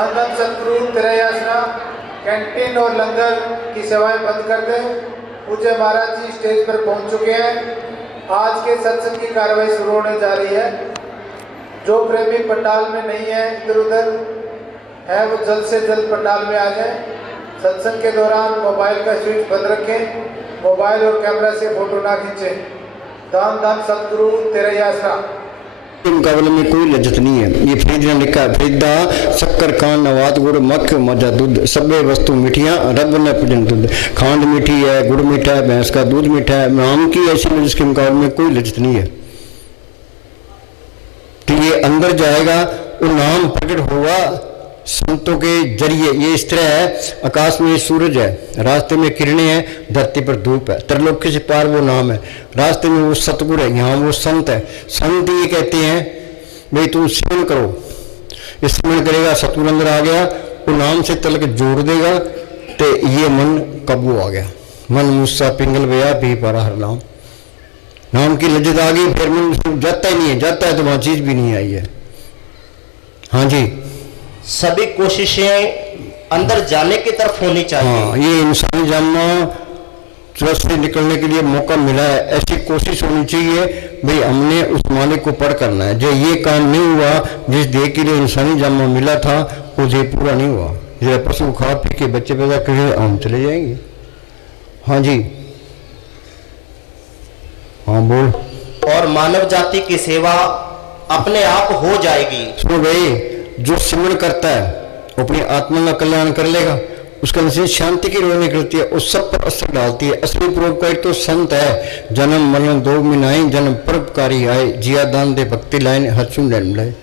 धन धन सतगुरु तेरा आसरा कैंटीन और लंगर की सेवाएं बंद कर दें। पूज्य महाराज जी स्टेज पर पहुंच चुके हैं। आज के सत्संग की कार्रवाई शुरू होने जा रही है। जो प्रेमी पंडाल में नहीं है, इधर उधर है, वो जल्द से जल्द पंडाल में आ जाए। सत्संग के दौरान मोबाइल का स्विच बंद रखें, मोबाइल और कैमरा से फोटो ना खींचें। धन धन सतगुरु तेरा आसरा के मुकाबले में कोई लज्जत नहीं है। ये फरीद ने लिखा, फरीदा शक्कर खांड नवात गुड़ मक्ख मजा दूध सभे वस्तु मीठियाँ रब न पूजन दूध। खांड मीठी है, गुड़ मीठा है, भैंस का दूध मीठा है, नाम की ऐसी लज्जत के मुकाबले में कोई लज्जत नहीं है। तो ये अंदर जाएगा, वो नाम प्रकट होगा संतों के जरिए। ये इस तरह है, आकाश में सूरज है, रास्ते में किरणें हैं, धरती पर धूप है, त्रिलोकी से पार वो नाम है, रास्ते में वो सतगुरु है, यहाँ वो संत है। संत ये कहते हैं भाई तुम सिमरन करो, ये सिमरन करेगा, सतगुरु अंदर आ गया, वो नाम से तलक जोड़ देगा, तो ये मन कबू आ गया। मन मुस्सा पिंगल भैया भी पारा हर नाम की लज्जत आ गई, फिर मन जाता ही नहीं है, जाता है तो वहाँ चीज भी नहीं आई है। हाँ जी, सभी कोशिशें अंदर जाने की तरफ होनी चाहिए। हाँ, ये इंसानी जामा चरस से निकलने के लिए मौका मिला है, ऐसी कोशिश होनी चाहिए भाई हमने उस मालिक को पर करना है। जो ये काम नहीं हुआ, जिस देह के लिए इंसानी जामा मिला था वो देह पूरा नहीं हुआ। जैसे पशु खा पी के बच्चे पैदा करे, हम चले जाएंगे। हाँ जी, हाँ बोल। और मानव जाति की सेवा अपने आप हो जाएगी। सुनो भाई, जो सिमरन करता है वो अपनी आत्मा का कल्याण कर लेगा, उसका नसीब शांति की रोह निकलती है, उस सब पर असर डालती है। असली परोपकारी तो संत है। जन्म मरण दो मिनाई, जन्म परोपकारी आए, जिया दान दे भक्ति लाइन हर्षुन नैन मिलाए।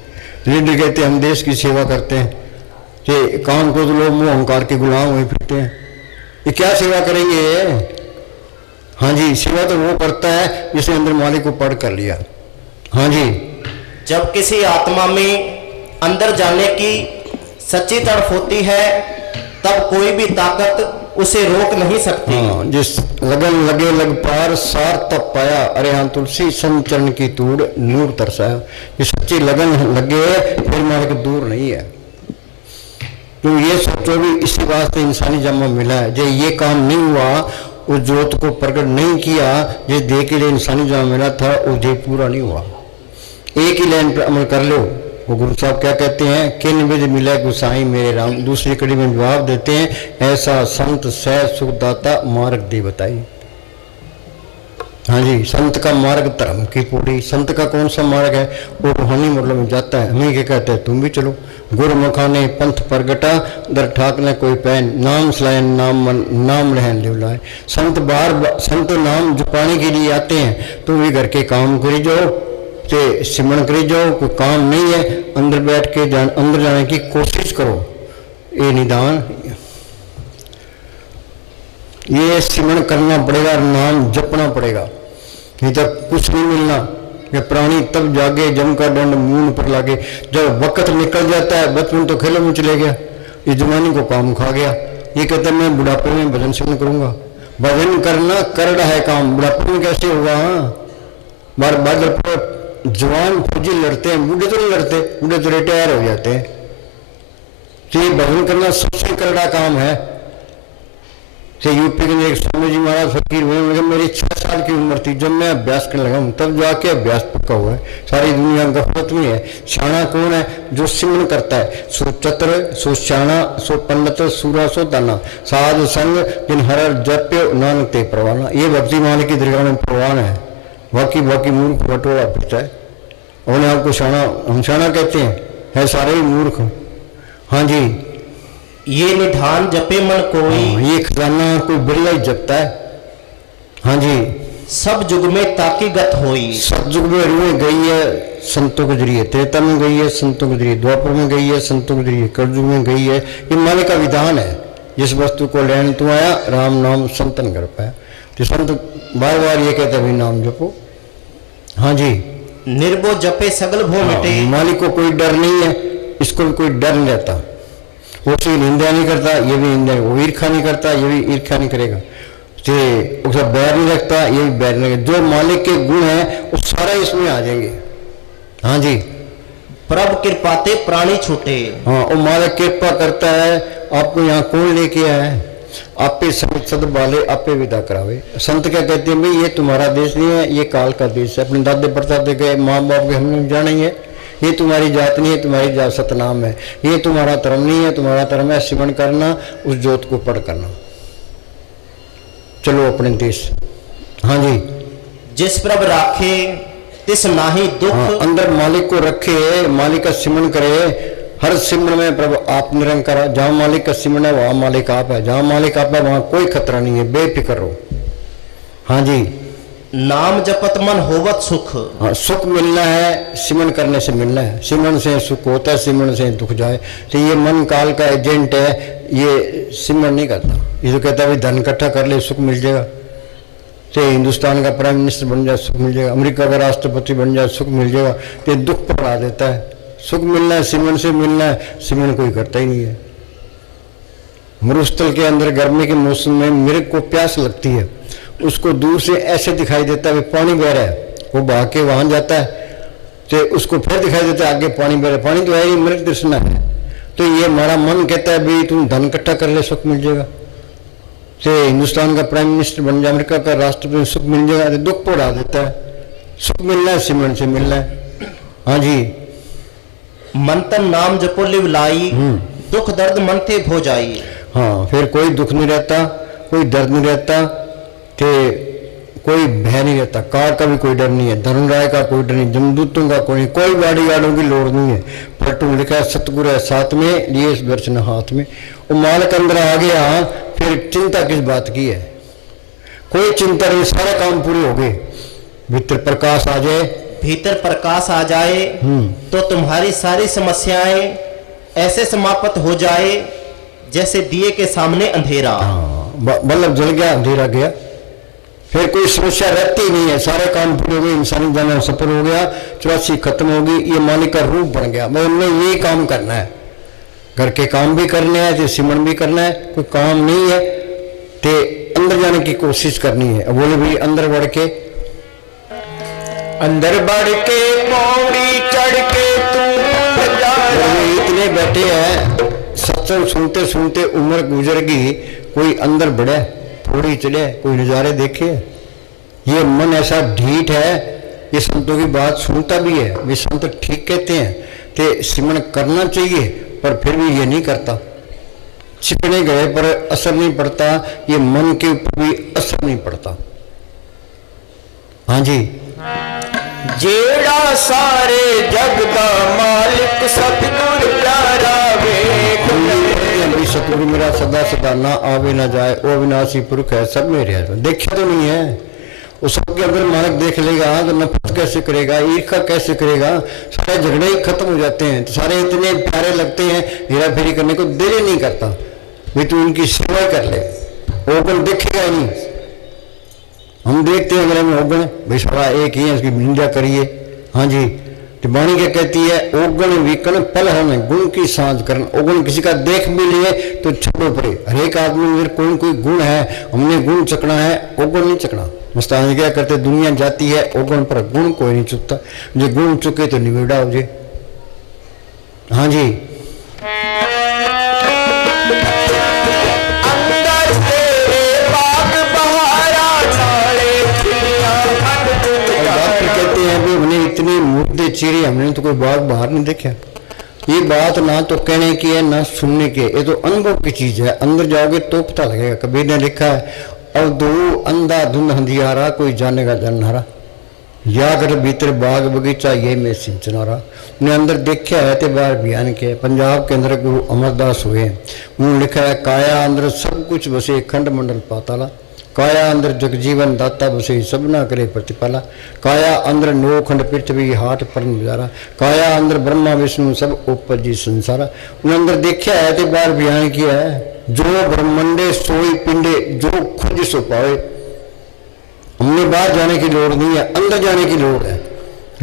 लीडर कहते हैं हम देश की सेवा करते हैं, ये काम को तो लोग मुँह अहंकार के गुलाम हुए फिरते हैं, ये क्या सेवा करेंगे। हाँ जी, सेवा तो वो करता है जिसने अंदर मालिक को पढ़ कर लिया। हाँ जी, जब किसी आत्मा में अंदर जाने की सच्ची तड़फ होती है तब कोई भी ताकत उसे रोक नहीं सकती। हाँ, जिस लगन लगे लग पार सार तब पाया, अरे हाँ तुलसी संचरण की तूड़ नूर तरसाया। ये सच्ची लगन लगे फिर मालिक दूर नहीं है। तो ये सोचो भी इसी वास्ते इंसानी जन्म मिला है। जो ये काम नहीं हुआ, उस ज्योत को प्रकट नहीं किया, जिस देह के लिए इंसानी जन्म मिला था, उस देह पूरा नहीं हुआ। एक ही लाइन पर अमल कर लो। वो गुरु साहब क्या कहते हैं, किन विध मिले गुसाई मेरे राम। दूसरी कड़ी में जवाब देते हैं, ऐसा संत सह सुखदाता मार्ग दे बताई। हाँ जी, संत का मार्ग धर्म की पूरी। संत का कौन सा मार्ग है, वो रूहानी मतलब में जाता है। हमें क्या कहते हैं, तुम भी चलो। गुरु मखाने पंथ परगटा, दर ठाक न कोई पैन, नाम सलायन नाम मन नाम रहन लिवलाए। संत बार संत नाम जपाने के लिए आते हैं, तो वे घर के काम करी जाओ, ते सिमरन करी जाओ। कोई काम नहीं है, अंदर बैठ के अंदर जाने की कोशिश करो। ये निदान, ये सिमरन करना पड़ेगा, नाम जपना पड़ेगा, नहीं तो कुछ नहीं मिलना। ये प्राणी तब जागे जम का दंड मून पर लागे। जब वक्त निकल जाता है, बचपन तो खेलों में चले गया, ये जवानी को काम खा गया। ये कहता है मैं बुढ़ापे में भजन सिमरन करूंगा। भजन करना करड़ा है काम, बुढ़ापे में कैसे होगा। हाँ, बार बार जवान फौजी लड़ते हैं, बूढ़े तो नहीं लड़ते, बूढ़े तो रिटायर हो जाते हैं। तो ये भजन करना सबसे करड़ा काम है। तो यूपी के एक स्वामी जी महाराज फकीर हुए, मेरी 6 साल की उम्र थी जब मैं अभ्यास करने लगा, तब जाके अभ्यास पक्का हुआ है। सारी दुनिया गफलत में है। शाना कौन है, जो सिमरन करता है। सो चतुर सो शाना सो पंडित सूरा सो दाना, साध संग जिन हर जप्यो नानक ते परवाना। ये भक्ति मान की दरगाह में प्रवान है। बाकी मूर्ख बटोरा फिरता है, उन्हें आपको शाना, हम शाना कहते हैं, है सारे ही मूर्ख। हाँ जी, ये निधान जपे मन कोई। हाँ, ये खजाना कोई बिरला ही जपता है। हाँ जी, सब युग में ताकी गत होई। सब युग में रूहें गई है संतों के जरिए। त्रेता में गई है संतों के जरिए, द्वापर में गई है संतों के जरिए, कलयुग में गई है। ये मालिक का विधान है, जिस वस्तु को लेने तू आया राम नाम संतन कर पाया। तो संत बार बार ये कहते हैं नाम जपो। हाँ जी, निर्भो जपे सगल भो मिटे। मालिक को कोई डर नहीं है, इसको भी कोई डर नहीं रहता। वो उसकी निंदा नहीं करता, ये भी निंदा, वो ईर्खा नहीं करता, ये भी ईर्खा नहीं करेगा। उसका बैर नहीं रखता, ये भी बैर नहीं रखता। जो मालिक के गुण हैं वो सारा इसमें आ जाएंगे। हाँ जी, प्रभु कृपाते प्राणी छूटे। हाँ, वो मालिक कृपा करता है। आपको यहाँ कौन लेके आया है? आपे समित सद बाले आपे विदा करावे। संत क्या कहते हैं, भाई ये तुम्हारा देश नहीं है, ये काल का देश है। अपने दादे परदादे के माँ बाप के हमने जाना ही है। ये तुम्हारी जात नहीं है, तुम्हारी जात सतनाम है। ये तुम्हारा धर्म नहीं है, तुम्हारा धर्म है सिमरण करना, उस जोत को पढ़ करना। चलो अपने देश। हाँ जी, जिस प्रभु राखे तिस नाही दुख। हाँ, अंदर मालिक को रखे, मालिक का सिमरण करे। हर सिमरण में प्रभु आप निरंकार। जहाँ मालिक का सिमरण है वहाँ मालिक आप है। जहाँ मालिक आप है वहाँ कोई खतरा नहीं है, बेफिक्र रहो। हाँ जी, नाम जपत मन होवत सुख। हाँ, सुख मिलना है सिमरण करने से मिलना है। सिमरण से सुख होता है, सिमरण से दुख जाए। तो ये मन काल का एजेंट है, ये सिमरण नहीं करता। ये तो कहता है भाई धन इकट्ठा कर ले सुख मिल जाएगा, तो हिंदुस्तान का प्राइम मिनिस्टर बन जाए सुख मिल जाएगा, अमेरिका का राष्ट्रपति बन जाए सुख मिल जाएगा। तो दुख पकड़ा देता है। सुख मिलना है सिमरण से मिलना है, सिमरण कोई करता ही नहीं है। मरुस्थल के अंदर गर्मी के मौसम में मेरे को प्यास लगती है, उसको दूर से ऐसे दिखाई देता है पानी बह रहा है, वो बहा के वहां जाता है, तो उसको फिर दिखाई देता है आगे पानी बह रहा है। पानी तो है ही, मृत दृष्णा है। तो ये हमारा मन कहता है भाई तुम धन इकट्ठा कर ले सुख मिल जाएगा, तो हिंदुस्तान का प्राइम मिनिस्टर बन जाए, अमेरिका का राष्ट्रपति सुख मिल जाएगा। तो दुख पड़ा देता है। सुख मिलना है सिमरण से मिलना है। हाँ जी, मन तन नाम जपो लिव लाई, दुख दर्द मन थे भो जाई। हाँ, फिर कोई दुख नहीं रहता, कोई दर्द नहीं रहता, ते कोई भय नहीं रहता। कार का भी कोई डर नहीं है, धर्मराय का कोई डर नहीं, जमदूतों का कोई बॉडीगार्डों की लोड़ नहीं है। पलटू लिखा है सतगुरु है साथ में, लिए इस दर्शन हाथ में। वो मालिक अंदर आ गया, फिर चिंता किस बात की है? कोई चिंता नहीं, सारे काम पूरे हो गए। भीतर प्रकाश आ जाए, भीतर प्रकाश आ जाए तो तुम्हारी सारी समस्याएं ऐसे समाप्त हो जाए जैसे दिए के सामने अंधेरा। बल्ब जल गया, अंधेरा गया, फिर कोई समस्या रहती नहीं है। सारे काम पूरे हो गए, इंसानी जाना सफल हो गया, 84 खत्म हो गई। ये मालिक का रूप बन गया। मैं हमने ये काम करना है, घर के काम भी करने हैं, तो सिमरण भी करना है। कोई काम नहीं है तो अंदर जाने की कोशिश करनी है। बोले भाई अंदर बढ़ के पौड़ी चढ़ के इतने बैठे हैं, सत्संग सुनते सुनते उम्र गुजर गई, कोई अंदर बढ़े, थोड़ी चले, कोई नज़ारे देखे। ये मन ऐसा ढीठ है, ये संतों की बात सुनता भी है, वे संत ठीक कहते हैं कि सिमरण करना चाहिए, पर फिर भी ये नहीं करता। छिपने गए पर असर नहीं पड़ता, ये मन के ऊपर भी असर नहीं पड़ता। हाँ जी, जेड़ा सारे जग दा मालिक सतगुर प्यारा वे। सतगुरु मेरा सदा सदा ना आवे ना जाए, ओ अविनाशी पुरख है सब में रह। देखा तो नहीं है, वो सबके अंदर मालिक देख लेगा तो नफरत कैसे करेगा, ईर्ष्या कैसे करेगा, सारे झगड़े ही खत्म हो जाते हैं। तो सारे इतने प्यारे लगते हैं, हेरा फेरी करने को दिल ही नहीं करता। भाई तू उनकी सेवा कर ले, वो कल देखेगा ही नहीं। हम देखते हैं अगर में ओगण भाई सारा एक ही है, इसकी निंदा करिए। हाँ जी, तो वाणी क्या कहती है, ओगण विकण पल हन गुण की सांझ करन। ओगण किसी का देख भी लिए तो छोड़ो पड़े। हर एक आदमी में कोई कोई गुण है, हमने गुण चकना है, ओगण नहीं चकना। मस्तान क्या करते, दुनिया जाती है ओगण पर, गुण कोई नहीं चुकता। जो गुण चुके तो निवेड़ा हो जाए। हाँ जी, इतने मुद्दे चीरे हमने तो कोई बात बाहर नहीं देखा। ये बात ना तो कहने की है ना सुनने की, ये तो अनुभव की चीज है। अंदर जाओगे तो पता लगेगा। कबीर ने लिखा है, और दो अंधा धुंध अंधियारा कोई जानेगा जानहारा, या कर भीतर बाग बगीचा ये में सिंचनारा। उन्हें अंदर देखा है तो बाहर बयान किया। पंजाब के अंदर गुरु अमरदास हुए, उन्होंने लिखा है, काया अंदर सब कुछ बसे खंड मंडल पाताला, काया अंदर जगजीवन दाता बसे सब ना करे प्रतिपाला, काया अंदर नौ खंड पृथ्वी हाट पर गुजारा, काया अंदर ब्रह्मा विष्णु सब उपजी संसारा। उन्हें अंदर देखा है तो बार बयान किया है, जो ब्रह्मंडे सोई पिंडे जो खुद सो पावे। हमने बाहर जाने की लोड़ नहीं है, अंदर जाने की लोड़ है।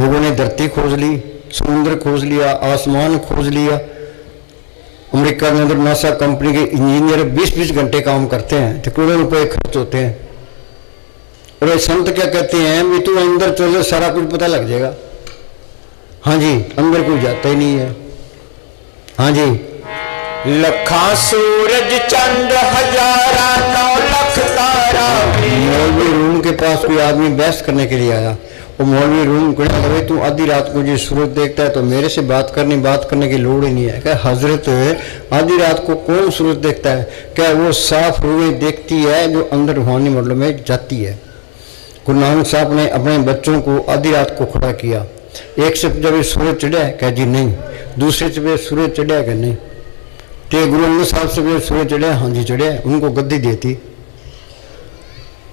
लोगों ने धरती खोज ली, समुद्र खोज लिया, आसमान खोज लिया। अमेरिका के अंदर नासा कंपनी के इंजीनियर 20-20 घंटे काम करते हैं, तो करोड़ों रुपए खर्च होते हैं। और संत क्या कहते हैं, भी तू अंदर चलो सारा कुछ पता लग जाएगा। हाँ जी, अंदर कोई जाता ही नहीं है। हाँ जी, लखा सूरज चंद हजारा 9 लाख तारा। मौलवी रूम के पास कोई आदमी बहस करने के लिए आया। वो मौलवी रूम को लगे तू आधी रात को जो सूरज देखता है तो मेरे से बात करने की लोड़ ही नहीं है। क्या हजरत आधी रात को कौन सूरज देखता है? क्या वो साफ रूहें देखती है जो अंदर रूहानी मंडलों में जाती है। गुरु नानक साहब ने अपने बच्चों को आधी रात को खड़ा किया। एक से जब सूरज चढ़ा, कह जी नहीं। दूसरे से सूरज चढ़ा, क्या नहीं। तो गुरु अंगद साहब से सूरज चढ़ा, हाँ जी चढ़ा। उनको गद्दी देती।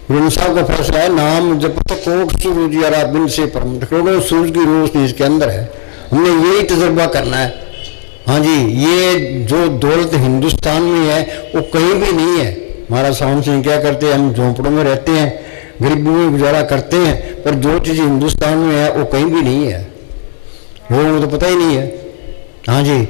गुरु साहब का फैसला है नाम जब तक कोट सूरज यारा बिन से परम, करोड़ों सूरज की रोशनी इसके अंदर है। हमने यही तजुर्बा करना है। हाँ जी, ये जो दौलत हिंदुस्तान में है वो कहीं भी नहीं है। महाराज साहब सिंह क्या करते हैं, हम झोंपड़ों में रहते हैं, गरीबों में गुजारा करते हैं, पर जो चीज़ हिंदुस्तान में है वो कहीं भी नहीं है। लोगों को तो पता ही नहीं है। हाँ जी,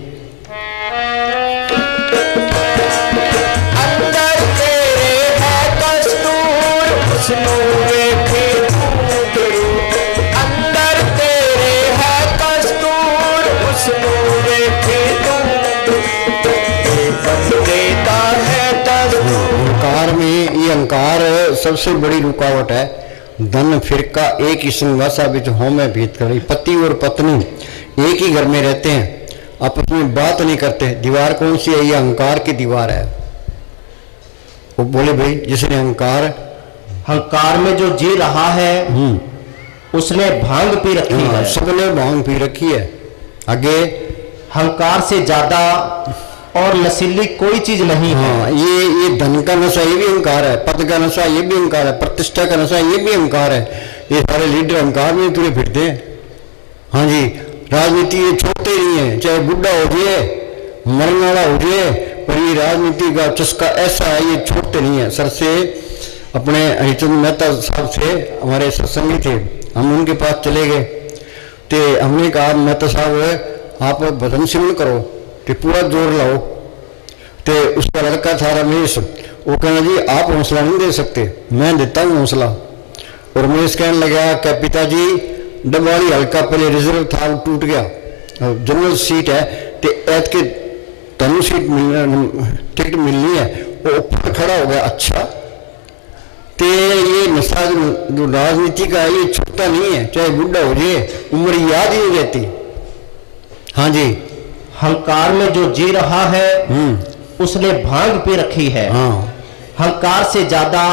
अहंकार सबसे बड़ी रुकावट है। धन फिरका एक ही संगासा बिच होमे भीत कर। पति और पत्नी एक ही घर में रहते हैं, आपस में बात नहीं करते। दीवार कौन सी है? ये अहंकार की दीवार है। वो बोले भाई जिसने अहंकार में जो जी रहा है उसने भांग पी रखी है। सबने भांग पी रखी है। आगे, अहंकार से ज्यादा और नशीली कोई चीज नहीं है। हाँ, ये धन का नशा ये भी अहंकार है, पद का नशा ये भी अहंकार है, प्रतिष्ठा का नशा ये भी अहंकार है। ये सारे लीडर अहंकार में तुरे फिरते हैं। हाँ जी, राजनीति ये छोड़ते नहीं है, चाहे बुढ़ा हो जाए, मरने वाला हो जाए, पर ये राजनीति का चस्का ऐसा है, ये छोड़ते नहीं है। सर से अपने हरिचंद मेहता साहब से हमारे सत्संगी थे, हम उनके पास चले गए। तो हमने कहा मेहता साहब आप भजन सिमरन करो, तो पूरा जोर लाओ। तो उसका लड़का था रमेश, वो कहना जी आप हौसला नहीं दे सकते, मैं देता हूँ हौसला। और रमेश कहने लगा क्या पिताजी, डबवाली हल्का पहले रिजर्व था वो टूट गया, जनरल सीट है, तो ऐत के तनु सीट टिकट मिलनी है, वो ऊपर खड़ा हो गया। अच्छा, तो ये नशा जो राजनीति का है ये छूटता नहीं है, चाहे बुढ़ा हो जाए, उम्र याद ही नहीं रहती। हाँ जी, अहंकार में जो जी रहा है उसने भांग पी रखी है। हाँ, अहंकार से ज्यादा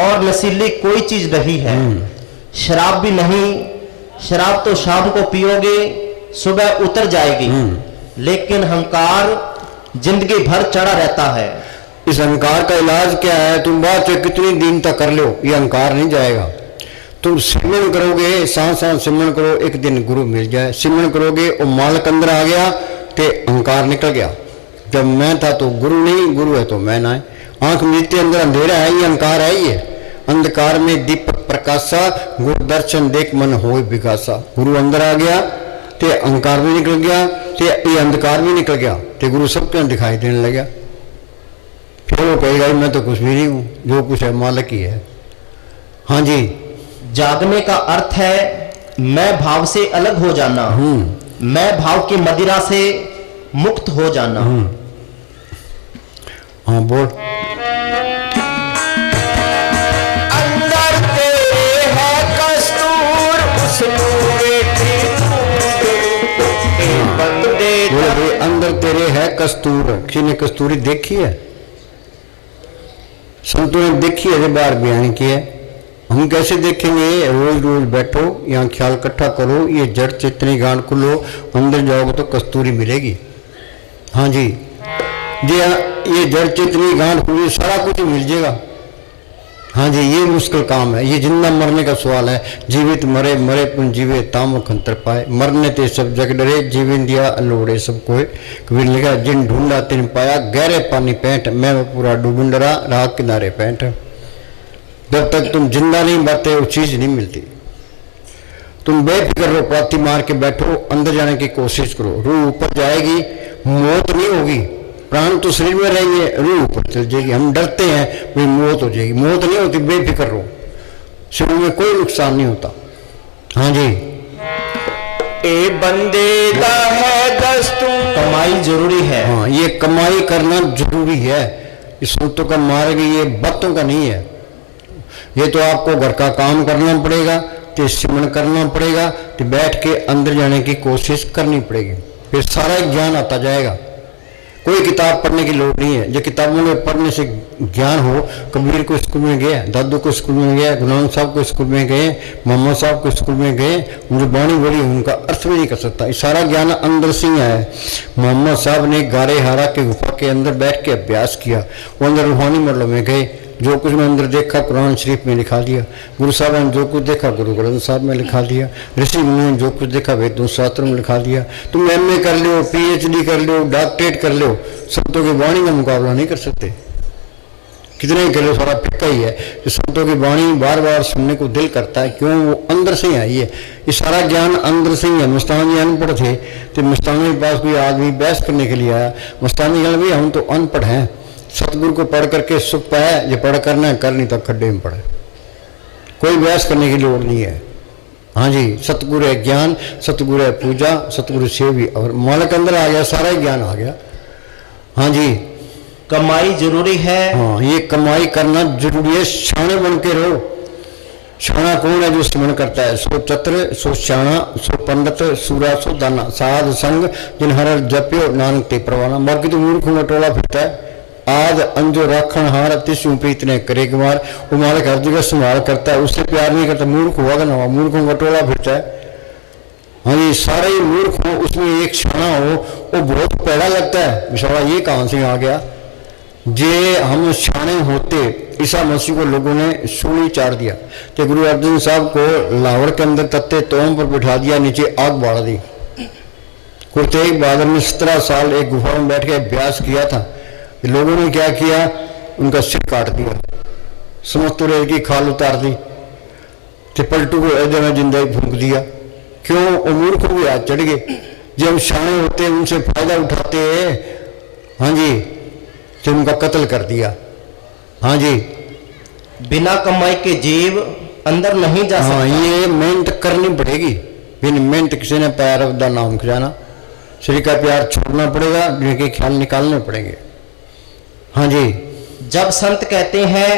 और नशीली कोई चीज नहीं है। शराब भी नहीं, शराब तो शाम को पियोगे सुबह उतर जाएगी, लेकिन अहंकार जिंदगी भर चढ़ा रहता है। इस अहंकार का इलाज क्या है? तुम बात कितनी दिन तक कर लो, ये अहंकार नहीं जाएगा। तुम सिमरन करोगे, सांस सांस सिमरन करो, एक दिन गुरु मिल जाए। सिमरन करोगे और मालक अंदर आ गया तो अहंकार निकल गया। जब मैं था तो गुरु नहीं, गुरु है तो मैं ना है। आंख मीचते अंदर अंधेरा है, ये अहंकार है। ये अंधकार में दीपक प्रकाशा, गुरु दर्शन देख मन होए विकासा। गुरु अंदर आ गया तो अहंकार भी निकल गया, तो ये अंधकार भी निकल गया, तो गुरु सबके दिखाई देने लगा। फिर वो कहेगा मैं तो कुछ भी नहीं हूँ, जो कुछ है मालिक ही है। हाँ जी, जागने का अर्थ है मैं भाव से अलग हो जाना, मैं भाव की मदिरा से मुक्त हो जाना। हाँ बोल। अंदर तेरे है कस्तूर, उस नूरे की बंदे। बोले अंदर तेरे है कस्तूर। किसी ने कस्तूरी देखी है? संतों ने देखी है, बार बयान की है। हम कैसे देखेंगे? रोज रोज बैठो, यहाँ ख्याल इकट्ठा करो, ये जड़ चेतनी गांठ खुलो, अंदर जाओगे तो कस्तूरी मिलेगी। हाँ जी, ये जड़ चेतनी गांठ खुली, सारा कुछ मिल जाएगा। हाँ जी, ये मुश्किल काम है, ये जिंदा मरने का सवाल है। जीवित मरे, मरे पुन जीवे ताम खंतर पाए। मरने ते सब जग डरे, जीवन दिया अलोड़े सब कोई। कबीर लिखा जिन ढूंढा तिन पाया, गहरे पानी पैंठ, मैं पूरा डूबन डरा, राह किनारे पैंठ। जब तक तुम जिंदा नहीं बैठते वो चीज नहीं मिलती। तुम बेफिक्र रहो, पाती मार के बैठो, अंदर जाने की कोशिश करो। रूह ऊपर जाएगी, मौत नहीं होगी। प्राण तो शरीर में रहेंगे, रूह ऊपर चल जाएगी। हम डरते हैं भाई मौत हो जाएगी, मौत नहीं होती, बेफिक्र रहो, शरीर में कोई नुकसान नहीं होता। हाँ जी, ए बंदे दा है दस्तूर। कमाई जरूरी है। हाँ, ये कमाई करना जरूरी है। इस संतों का मार्ग ये बातों का नहीं है। ये तो आपको घर का काम करना पड़ेगा, तो सिमरण करना पड़ेगा, तो बैठ के अंदर जाने की कोशिश करनी पड़ेगी, फिर सारा ज्ञान आता जाएगा। कोई किताब पढ़ने की लोड़ नहीं है। जो किताबों में पढ़ने से ज्ञान हो, कबीर को स्कूल में गया, दादू को स्कूल में गया, गुरु नानक साहब को स्कूल में गए, मोहम्मद साहब को स्कूल में गए, उनकी बाणी बोली उनका अर्थ भी नहीं कर सकता। ये सारा ज्ञान अंदर से ही आया है। मोहम्मद साहब ने गारे हारा के गुफा के अंदर बैठ के अभ्यास किया, वो अंदर रूहानी मरलों में गए, जो कुछ मैं अंदर देखा कुरान शरीफ में लिखा दिया। गुरु साहब ने जो कुछ देखा गुरु ग्रंथ साहब में लिखा दिया। ऋषि मुनि ने जो कुछ देखा वेदों शास्त्रों में लिखा दिया। तुम MA कर लो, PhD कर लो, डॉक्टरेट कर लो, संतों की वाणी का मुकाबला नहीं कर सकते। कितने ही कर लो, सारा फिक्का ही है। जो संतों की वाणी बार बार सुनने को दिल करता है, क्यों? वो अंदर से ही आई है। ये सारा ज्ञान अंदर से ही है। मस्तानी जी अनपढ़ थे, तो मस्तानी के पास कोई आदमी बहस करने के लिए आया। मस्तानी कहने भाई हम तो अनपढ़ हैं, सतगुरु को पढ़ करके सुख पाया, ये पढ़ करना है, कर नहीं तो खड्डे में पड़े। कोई बहस करने की लोड़ नहीं है। हाँ जी, सतगुरु है ज्ञान, सतगुरु है पूजा, सतगुरु सेवी, और मालिक अंदर आ गया, सारा ही ज्ञान आ गया। हाँ जी, कमाई जरूरी है। हाँ, ये कमाई करना जरूरी है। शाणे बन के रहो। शाणा कौन है? जो सिमरण करता है। सो चत्र सो शाणा सो पंडित सूरा सो दाना, साध संग जिन हर जप्यो नानक ते परवाना। बाकी तो मूर्खों का टोला फिरता है। आज अंजो राखण हार तिस्यू प्रीत ने करे कुमार। वो मालिक हर जगह संभाल करता है, उससे प्यार नहीं करता। मूर्ख हुआ का ना, मूर्खों का टोला फिरता है। हाँ जी, सारे ही मूर्ख हो, उसमें एक शाना हो, वो बहुत पैड़ा लगता है। विशाला ये कहाँ से आ गया? जे हम शाने होते, ईसा मसीह को लोगों ने सूली चार दिया, तो गुरु अर्जुन साहब को लाहौर के अंदर तत्ते तोम पर बिठा दिया, नीचे आग बाढ़ दी। गुरु तेग बहादुर ने 17 साल एक गुफा में बैठ के अभ्यास किया था। लोगों ने क्या किया? उनका सिर काट दिया, समस्त रेल की खाल उतार दी, तो पलटू को ऐसे में जिंदा फूंक दिया। क्यों? मूर्ख को भी हाथ चढ़ गए। जब हम शाने होते उनसे फायदा उठाते, हाँ जी, तो उनका कत्ल कर दिया। हाँ जी, बिना कमाई के जीव अंदर नहीं जा सकता। हाँ, ये मेहनत करनी पड़ेगी। बिन मेहनत किसी ने पैर दा नाम खजाना। श्री का प्यार छोड़ना पड़ेगा, जिनके ख्याल निकालने पड़ेंगे। हाँ जी, जब संत कहते हैं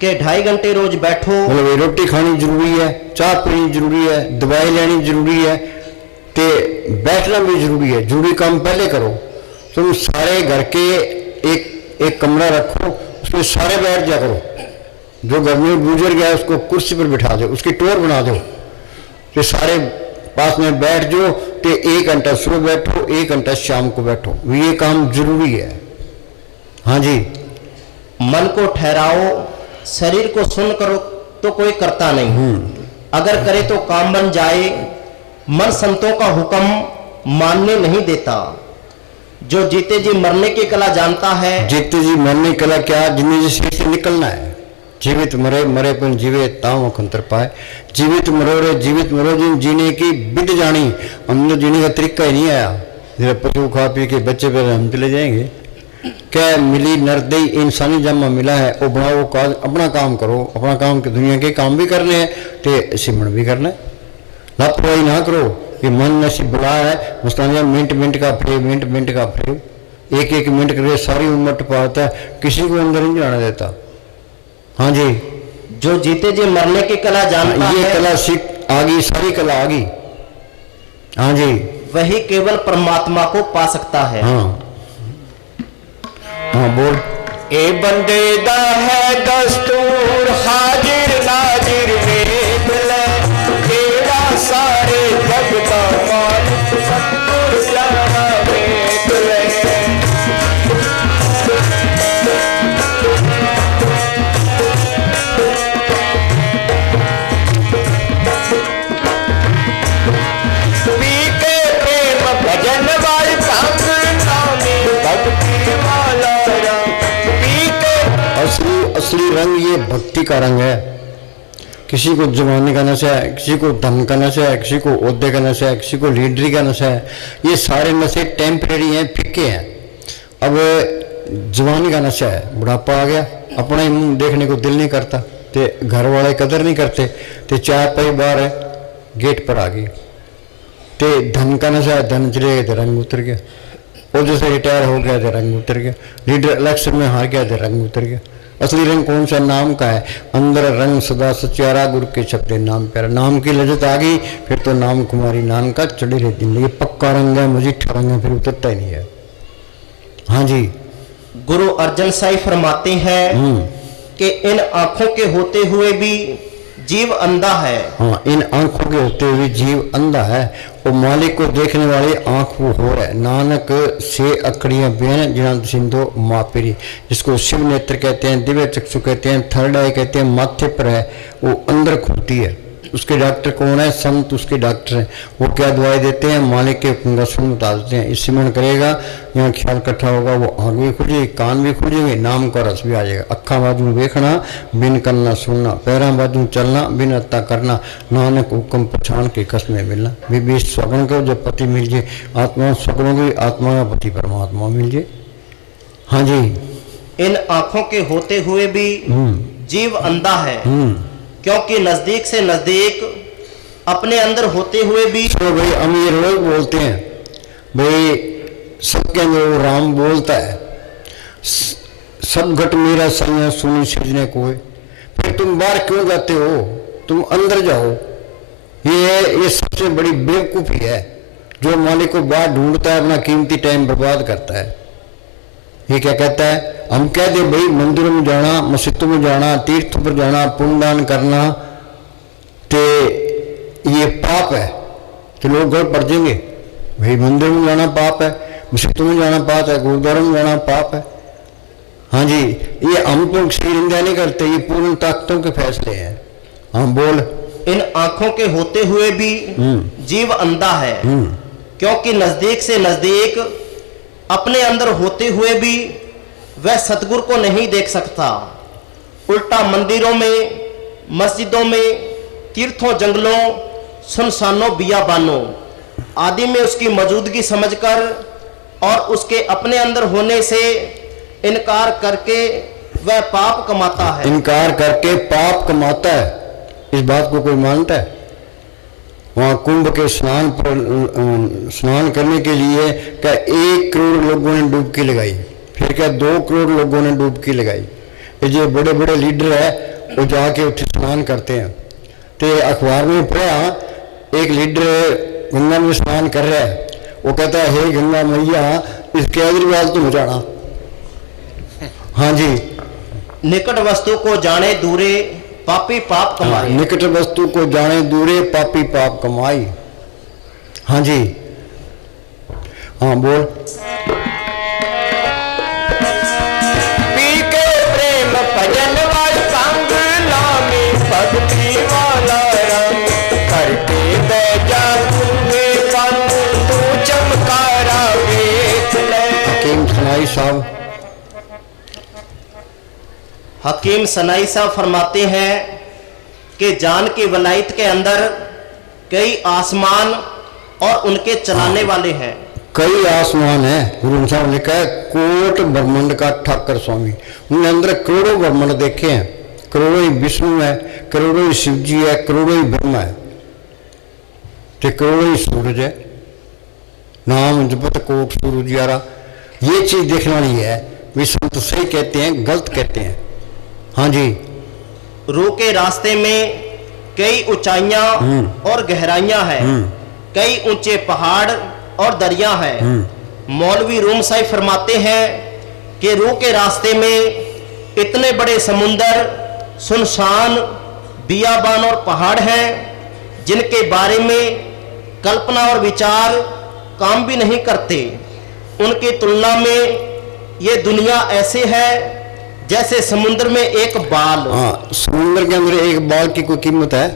कि 2.5 घंटे रोज बैठो, मतलब रोटी खानी जरूरी है, चाय पीनी जरूरी है, दवाई लेनी जरूरी है, ते बैठना भी जरूरी है। जरूरी काम पहले करो। तुम सारे घर के एक कमरा रखो, उसमें सारे बैठ जा करो। जो घर में गुजर गया उसको कुर्सी पर बिठा दो, उसकी टोर बना दो, तो सारे पास में बैठ जाओ। तो 1 घंटा सुबह बैठो, 1 घंटा शाम को बैठो। ये काम जरूरी है। हाँ जी, मन को ठहराओ, शरीर को सुन करो तो कोई करता नहीं, अगर करे तो काम बन जाए। मन संतों का हुक्म मानने नहीं देता। जो जीते जी मरने की कला जानता है। जीते जी मरने की कला क्या? जिंदगी से निकलना है। जीवित मरे, मरे पर जीवे ताव खंतर पाए। जीवित मरो रे जीवित मरो, जिन जीने की विध जानी। हमने जीने का तरीका ही नहीं आया। जरा पशु खा पी के बच्चे पे हम चले जाएंगे। क्या मिली नरदई इंसानी जमा मिला है, वो बनाओ, अपना काम करो। अपना काम के दुनिया के काम भी करने हैं, तो सिमरण भी करना है। लापरवाही ना करो। ये मन नसीब बुला है, मुस्तानिया मिनट का फ्रेम, मिनट का फ्रेम, 1 मिनट करके सारी उम्र टपाता है, किसी को अंदर नहीं जाने देता। हाँ जी, जो जीते जी मरने की कला जानता ये है, कला सीख आ गई, सारी कला आ गई। हाँ जी, वही केवल परमात्मा को पा सकता है। हाँ हाँ, बोल। ए बंदे दा है दस्तूर, हाजिर नाजिर वेद ले, तेरा सारे जग दा मालिक सतगुर जाना वेद ले। पी के प्रेम भजन वाली भंग नामी भक्ति वाला रंग। पी के असली रंग ये भक्ति का रंग है। किसी को जमाने का नशा है, किसी को धन का नशा है, किसी को ओहदे का नशा है, किसी को लीडरी का नशा है। ये सारे नशे टेम्परेरी हैं, फिक्के हैं। अब जवानी का नशा है, बुढ़ापा आ गया, अपना ही मुंह देखने को दिल नहीं करता, तो घर वाले कदर नहीं करते, तो 4 पाई बार है, गेट पर आ गई। तो धन का नशा, धन चले गए तो रंग उतर गया। और जैसे रिटायर हो गया तो रंग उतर गया। लीडर इलेक्शन में हार गया तो रंग उतर गया। असली रंग कौन सा? नाम का है। अंदर रंग सदा सचारा, गुरु के छपे नाम प्यारा। नाम की लज्जत आ गई फिर तो नाम कुमारी नान का चढ़ी रहती है। ये पक्का रंग है, मजीठा रंग है, फिर उतरता ही नहीं है। हाँ जी। गुरु अर्जन साई फरमाते हैं कि इन आंखों के होते हुए भी जीव अंधा है। हाँ, इन आंखों के होते हुए जीव अंधा है। और मालिक को देखने वाली आंख वो हो है। नानक से अकड़ियां बेन जिना सिंधो मापेरी, जिसको शिव नेत्र कहते हैं, दिव्य चक्षु कहते हैं, थर्ड आई कहते हैं, माथे पर है, वो अंदर खुलती है। उसके डॉक्टर कौन है? संत उसके डॉक्टर हैं। वो क्या दवाई देते हैं? मालिक के हुक्म का सुन बता देते हैं। इस सिमरण करेगा, यहाँ ख्याल इकट्ठा होगा, वो आँख भी खुलेगी, कान भी खुलेंगे, नाम का रस भी आ जाएगा। अखा बाजू देखना, बिन करना सुनना, पैरा बाजू चलना, बिन अत्ता करना, नानक हुक्म पछाण के कसमें मिलना। बीबी स्वगन को जब पति मिल जाए, आत्मा स्वगनों की आत्मा का पति परमात्मा मिल जाए। हाँ जी। इन आंखों के होते हुए भी जीव अंधा है, क्योंकि नजदीक से नजदीक अपने अंदर होते हुए भी। तो भाई अमीर लोग बोलते हैं भाई सबके अंदर वो राम बोलता है, सब घट मेरा सैया सुनी सजने को। फिर तुम बाहर क्यों जाते हो? तुम अंदर जाओ। ये सबसे बड़ी बेवकूफ़ी है। जो मालिक को बाहर ढूंढता है अपना कीमती टाइम बर्बाद करता है। ये क्या कहता है? हम कह दे भाई मंदिरों में जाना, मस्जिदों में जाना, तीर्थों पर जाना, पुण्यदान करना ते ये पाप है, तो लोग घर पड़ जाएंगे। भाई मंदिर में जाना पाप है, मस्जिदों में जाना पाप है, गुरुद्वारों में जाना पाप है। हाँ जी। ये हम तो निंदा नहीं करते, ये पूर्ण ताकतों के फैसले हैं। हाँ बोल। इन आंखों के होते हुए भी जीव अंधा है, क्योंकि नजदीक से नजदीक अपने अंदर होते हुए भी वह सतगुरु को नहीं देख सकता। उल्टा मंदिरों में, मस्जिदों में, तीर्थों, जंगलों, सुनसानों, बियाबानों आदि में उसकी मौजूदगी समझकर और उसके अपने अंदर होने से इनकार करके वह पाप कमाता है। इनकार करके पाप कमाता है। इस बात को कोई मानता है? वहाँ कुंभ के स्नान पर स्नान करने के लिए क्या 1 करोड़ लोगों ने डुबकी लगाई, फिर क्या 2 करोड़ लोगों ने डुबकी लगाई। ये जो बड़े बड़े लीडर है वो जाके उठ स्नान करते हैं। तो अखबार में पढ़ा एक लीडर गंगा में स्नान कर रहा है, वो कहता है हे गंगा मैया इसके आशीर्वाद तुम जाना। हाँ जी। निकट वस्तु को जाने दूरे पापी पाप कमाए। निकट वस्तु को जाने दूरे पापी पाप कमाई। हाँ जी। हाँ बोल। पी के प्रेम भजन वाल संग लामी भक्ति वाला रंग करके बैजा तूने पन तू चमकारा देख ले। हकीम सनाई साहब। हकीम सनाई साहब फरमाते हैं कि जान की वलायत के अंदर कई आसमान और उनके चलाने वाले हैं। कई आसमान है। गुरु साहब ने लिखा है कोट ब्रह्मांड का ठाकर स्वामी। उनके अंदर करोड़ों ब्रह्मांड देखे हैं। करोड़ों ही विष्णु है, करोड़ों ही शिव जी है, करोड़ों ही ब्रह्मा है, तो करोड़ों ही सूरज है। नाम जपत कोट सूरज यारा। ये चीज देखने वाली है। वे संत सही कहते हैं, गलत कहते हैं। हाँ जी। रूह के रास्ते में कई ऊंचाइयां और गहराइयां हैं, कई ऊंचे पहाड़ और दरिया हैं। मौलवी रूम साहिब फरमाते हैं कि रूह के रास्ते में इतने बड़े समुंदर, सुनसान बियाबान और पहाड़ हैं जिनके बारे में कल्पना और विचार काम भी नहीं करते। उनकी तुलना में ये दुनिया ऐसे है जैसे समुद्र में एक बाल। हाँ, समुद्र के अंदर एक बाल की कोई कीमत है?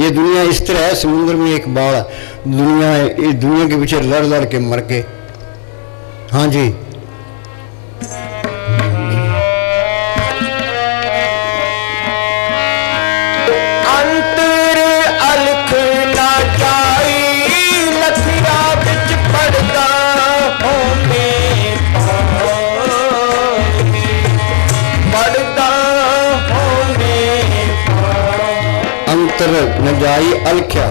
ये दुनिया इस तरह है, समुद्र में एक बाल है। दुनिया के पीछे लड़ लड़ के मर गए। हाँ जी। अंतर अलख ना जाई लखरा बिच पड़दा होने पड़दा होने। अंतर न जाई अलख्या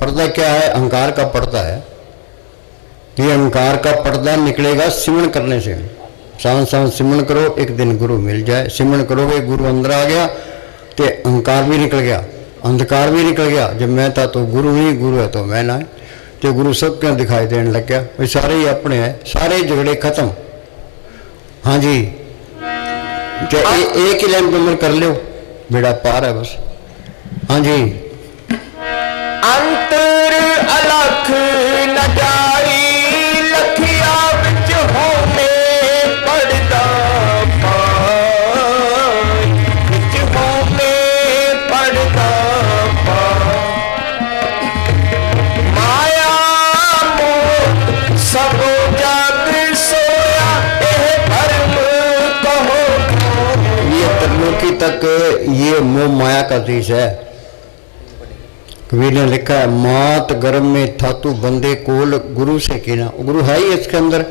पर्दा क्या है? अहंकार का पर्दा है। ये अहंकार का पर्दा निकलेगा सिमरन करने से। सांस सांस सिमरन करो, एक दिन गुरु मिल जाए। सिमरन करोगे, गुरु अंदर आ गया तो अहंकार भी निकल गया, अंधकार भी निकल गया। जब मैं था तो गुरु नहीं, गुरु है तो मैं ना है, तो गुरु सब क्या दिखाई देने लग गया। भाई सारे ही अपने हैं, सारे झगड़े खत्म। हाँ जी, एक ही लाइन पे कर लो, बेड़ा पार है बस। हाँ जी, अंतर अलख न जाई लखिया विच होने पड़दा पाई, विच होने पड़दा पाई। माया मोह सब जग सोया एह भरम कहो। ये त्रिलोकी तक ये मोह माया का देश है। कबीर ने लिखा है, मात गर्भ में था तू बंदे कोल गुरु से कहना। गुरु है ही इसके अंदर।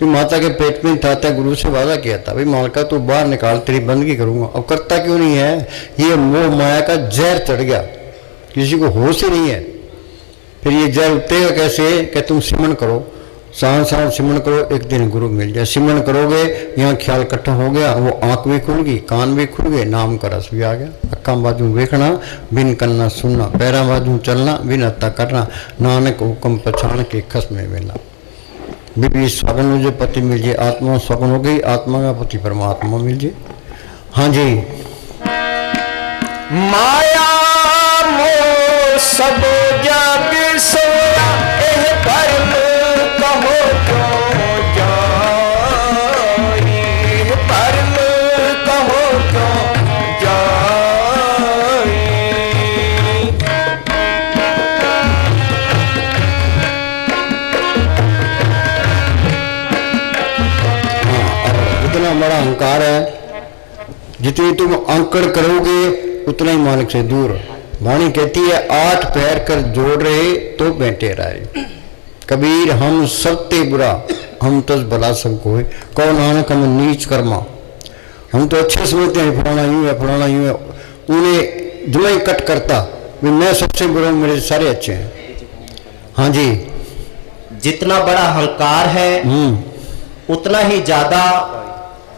भी माता के पेट में था, गुरु से वादा किया था, भाई मालका तू बाहर निकाल, तेरी बंदगी करूंगा। अब करता क्यों नहीं है? ये मोह माया का जहर चढ़ गया, किसी को होश ही नहीं है। फिर ये जहर उठेगा कैसे? कि तुम सिमरन करो, सांस सांस सिमरन करो, एक दिन गुरु मिल जाए। सिमरन करोगे, यहाँ ख्याल इकट्ठा हो गया, वो आंख भी खुल गई, कान भी खुल गए, नाम का रस भी आ गया। अक्का बाजू देखना, बिन करना सुनना, पैरा बाजू चलना, बिन हत्ता करना, नानक हुक्म पछाण के खस में मिलना। बीबी स्वगन मुझे पति मिल जाए, आत्मा स्वगन हो गई, आत्मा का पति परमात्मा मिल जाए। हाँ जी, माया मोह सब जग सोया एह भरम कहो क्यों जाई, एह भरम कहो क्यों जाई। जितना बड़ा अहंकार है, जितनी तुम अंकड़ करोगे उतना ही मालिक से दूर। वाणी कहती है, 8 पैर कर जोड़ रहे तो बैठे रहे। कबीर हम सबते बुरा, हम तो भला सब कोई, कौन नानक हम नीच कर्मा। हम तो अच्छे समझते हैं, फलाना यूं है, फलाना यूं है। उन्हें जो ही कट करता, मैं सबसे बुरा हूं, मेरे सारे अच्छे हैं। हाँ जी, जितना बड़ा अहंकार है उतना ही ज्यादा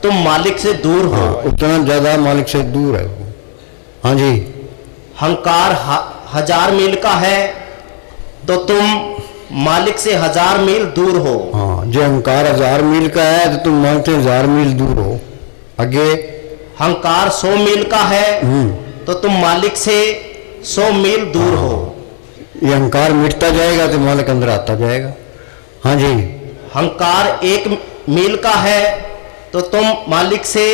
तुम मालिक से दूर हो। उतना ज्यादा मालिक से दूर है वो। हाँ जी, अहंकार 1000 मील का है तो तुम मालिक से 1000 मील दूर हो। हाँ, जो अहंकार 1000 मील का है तो तुम मानते 1000 मील दूर हो। आगे, अहंकार 100 मील का है तो तुम मालिक से 100 मील दूर हो। ये अहंकार मिटता जाएगा तो मालिक अंदर आता जाएगा। हाँ जी, अहंकार 1 मील का है तो तुम मालिक से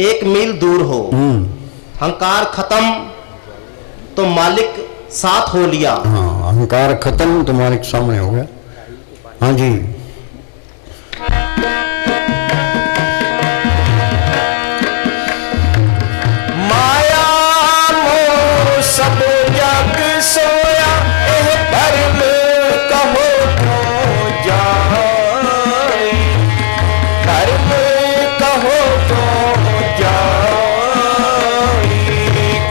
1 मील दूर हो। अहंकार खत्म तो मालिक साथ हो लिया। हाँ, अहंकार खत्म तो मालिक सामने हो गया। हाँ जी, माया मोह सब जग सोया एह भरम कहो क्यों जाई, भरम कहो क्यों जाई।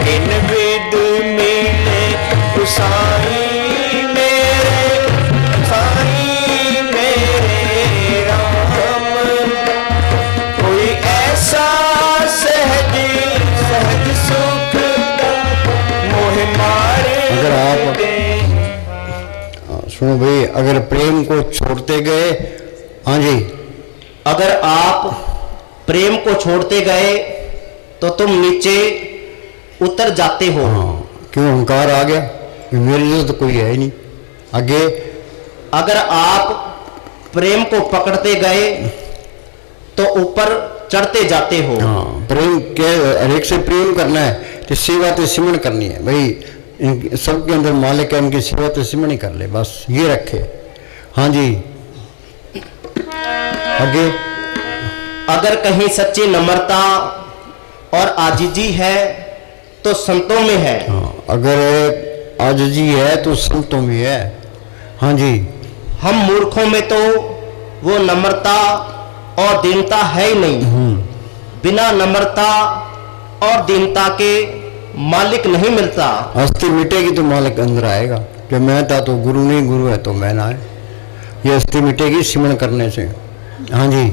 किन विद मिले गुसाई मेरे, साई मेरे राम। कोई ऐसा सहज सहज सुख मोह मारे। अगर आप सुनो भाई, अगर प्रेम को छोड़ते गए, हाँ जी, अगर आप प्रेम को छोड़ते गए तो तुम नीचे उतर जाते हो। हाँ, क्यों? अहंकार आ गया, मेरे लिए तो कोई है ही नहीं। आगे, अगर आप प्रेम को पकड़ते गए तो ऊपर चढ़ते जाते हो। हाँ, प्रेम के हर एक से प्रेम करना है तो सेवा तो सिमरन करनी है भाई। सबके अंदर मालिक है, इनकी सेवा तो सिमरन ही कर ले, बस ये रखे। हाँ जी, आगे, अगर कहीं सच्ची नम्रता और आजीजी है तो संतों में है। हाँ, अगर आजिजी है तो संतों में है। हाँ जी, हम मूर्खों में तो वो नम्रता और दीनता है ही नहीं। बिना नम्रता और दीनता के मालिक नहीं मिलता। हस्ती मिटेगी तो मालिक अंदर आएगा। कि मैं था तो गुरु नहीं, गुरु है तो मैं ना है। ये अस्थि मिटेगी सिमरन करने से। हाँ जी।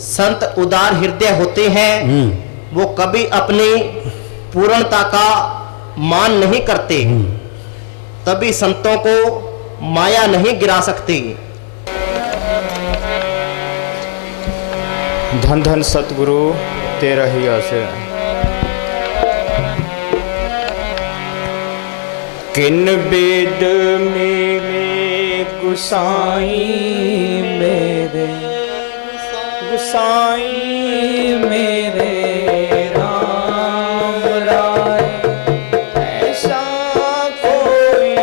संत उदार हृदय होते हैं, वो कभी अपनी पूर्णता का मान नहीं करते, तभी संतों को माया नहीं गिरा सकती। धन धन सतगुरु तेरा ही आश्रय। किन वेद मिले गुसाई मेरे, गुसाई मेरे राम राय। ऐसा कोई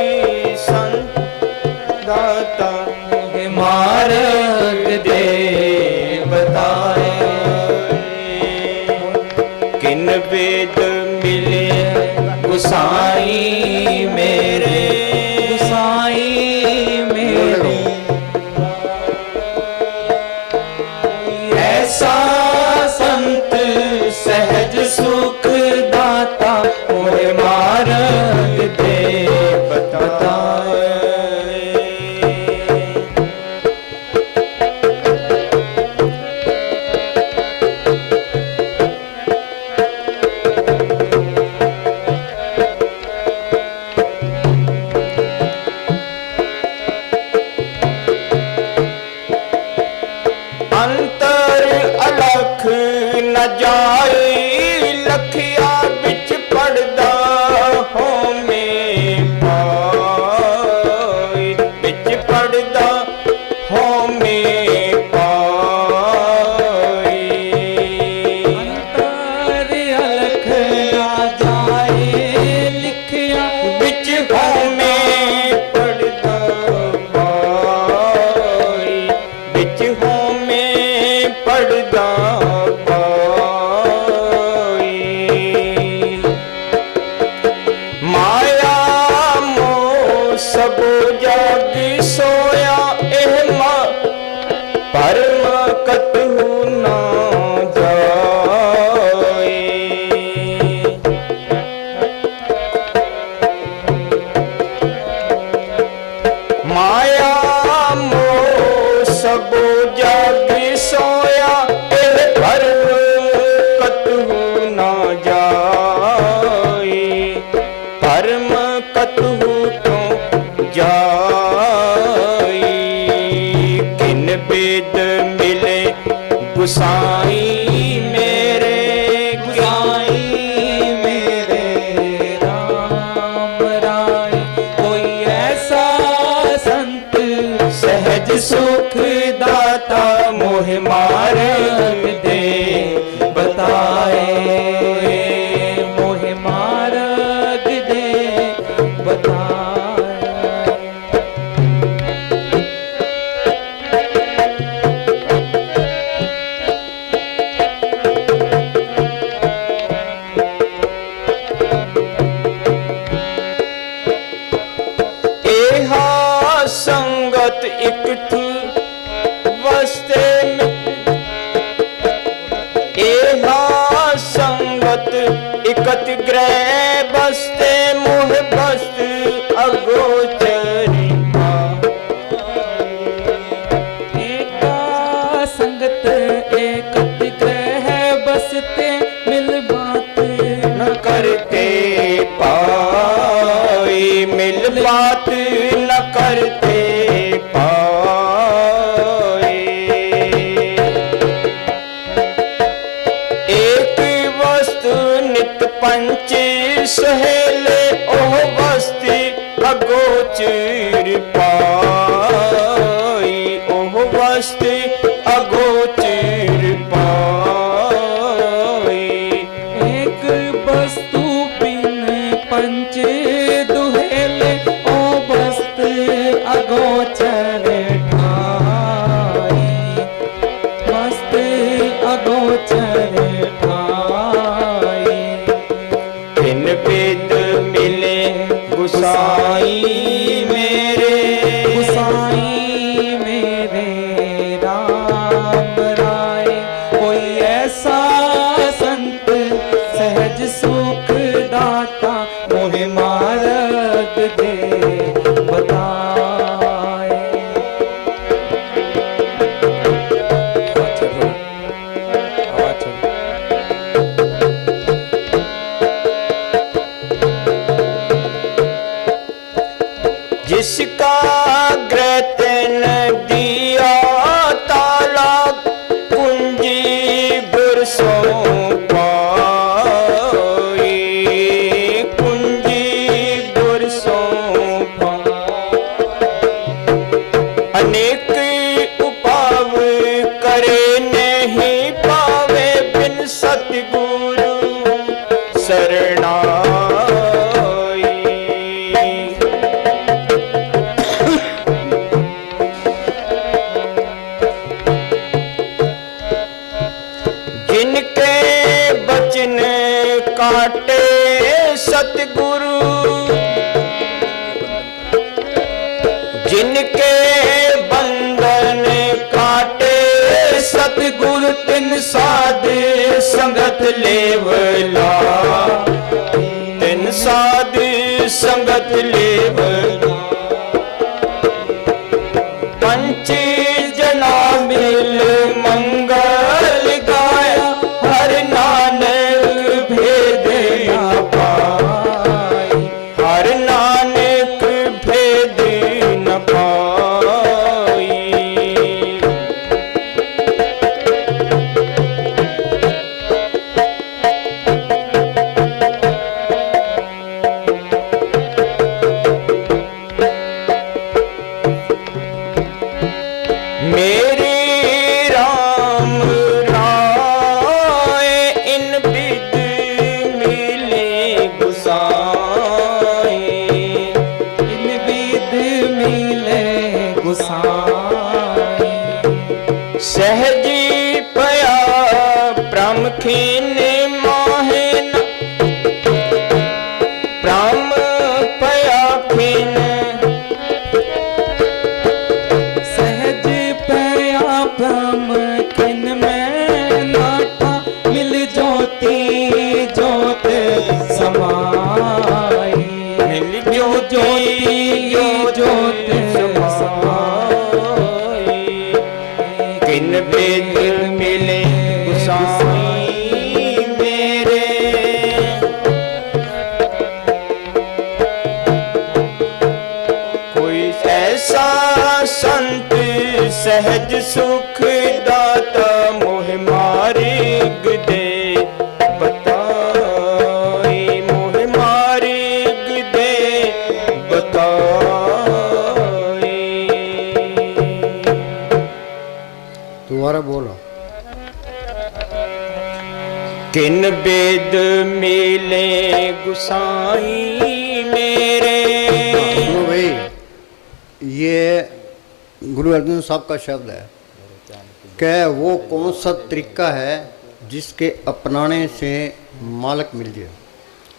संत दाता मार्ग दे बताए। किन वेद मिले गुसाई मेरे, गुसाई मेरे। ऐसा संत सहज सुख दाता मोहे मार्ग दे बताए। अंतर अलख न जाए लखिया बिच पड़दा हो में पाई, बिच पड़दा हो में पाई। अंतर अलख न जाए लिखिया बिच हो में पड़दा पाई, बिच हो पड़दा पाई। माया मोह सब जग सोया एहमा परम कतहु ना जाए। माया मोह सब जग सोया एह भरम कतहु ना जाए, परम कतहु तो जाए। किन वेद मिले गुसाई मेरे, गुसाई मेरे राम राय। कोई ऐसा संत सहज सुख दाता मोह मार्ग दे बताए, मोह मार्ग दे बताए। एहा संगत इकठ वस्ते में, एहा संगत इकत ग्रह बसते मुह बस्त अगोचरी। एका संगत एकत ग्रह बसते मिल बात न करते पाई, मिल बात न करते पाए। एक वस्तु नित पंच सहेले ओह वस्ती अगोचर पाई, ओह वस्ती अगोचर पाई। एक वस्तु बिन पंच दुहेले ओ वस्त अगोचर ठाई, वस्त अगोचर ठाई। किन वेद मिले गुसाई मेरे, गुसाई मेरे राम राय। कोई ऐसा संत सहज सुख दाता मोहे मार्ग दे बता। जिसका ग्रतन दिया ताला कुंजी गुर सो पाई, कुंजी गुर सो पाई। अनेक उपाव करे नहीं पावे बिन सतगुरु शरणाई। जिनके बचन काटे सतगुरु, जिनके बंधन काटे सतगुरु, तिन साध संगत लेवला, तिन साध संगत लेवला। पंच जना मिल मंगल गाया, हर नानक भेद न पाई, हर नानक भेद न पाई। मेरे राम राय इन विद मिले गुसाई, इन विद मिले गुसाई। सहजी पया ब्रह्म खीन माहे न, ब्रह्म पया खीन सहज पया ब्रह्म किन में नाटा, मिल ज्योति ज्योत समाई, मिल ज्योति ज्योत समाई। किन वेद मिले गुसाई मेरे, कोई ऐसा संत सहज सुख दाता मोह मार्ग दे बताई, मोह मार्ग दे बताई। दोबारा बोलो। किन वेद मिले गुसाई मेरे। सुनो भाई, ये गुरु अर्जुन साहब का शब्द है कि वो कौन सा तरीका है जिसके अपनाने से मालक मिल जाए।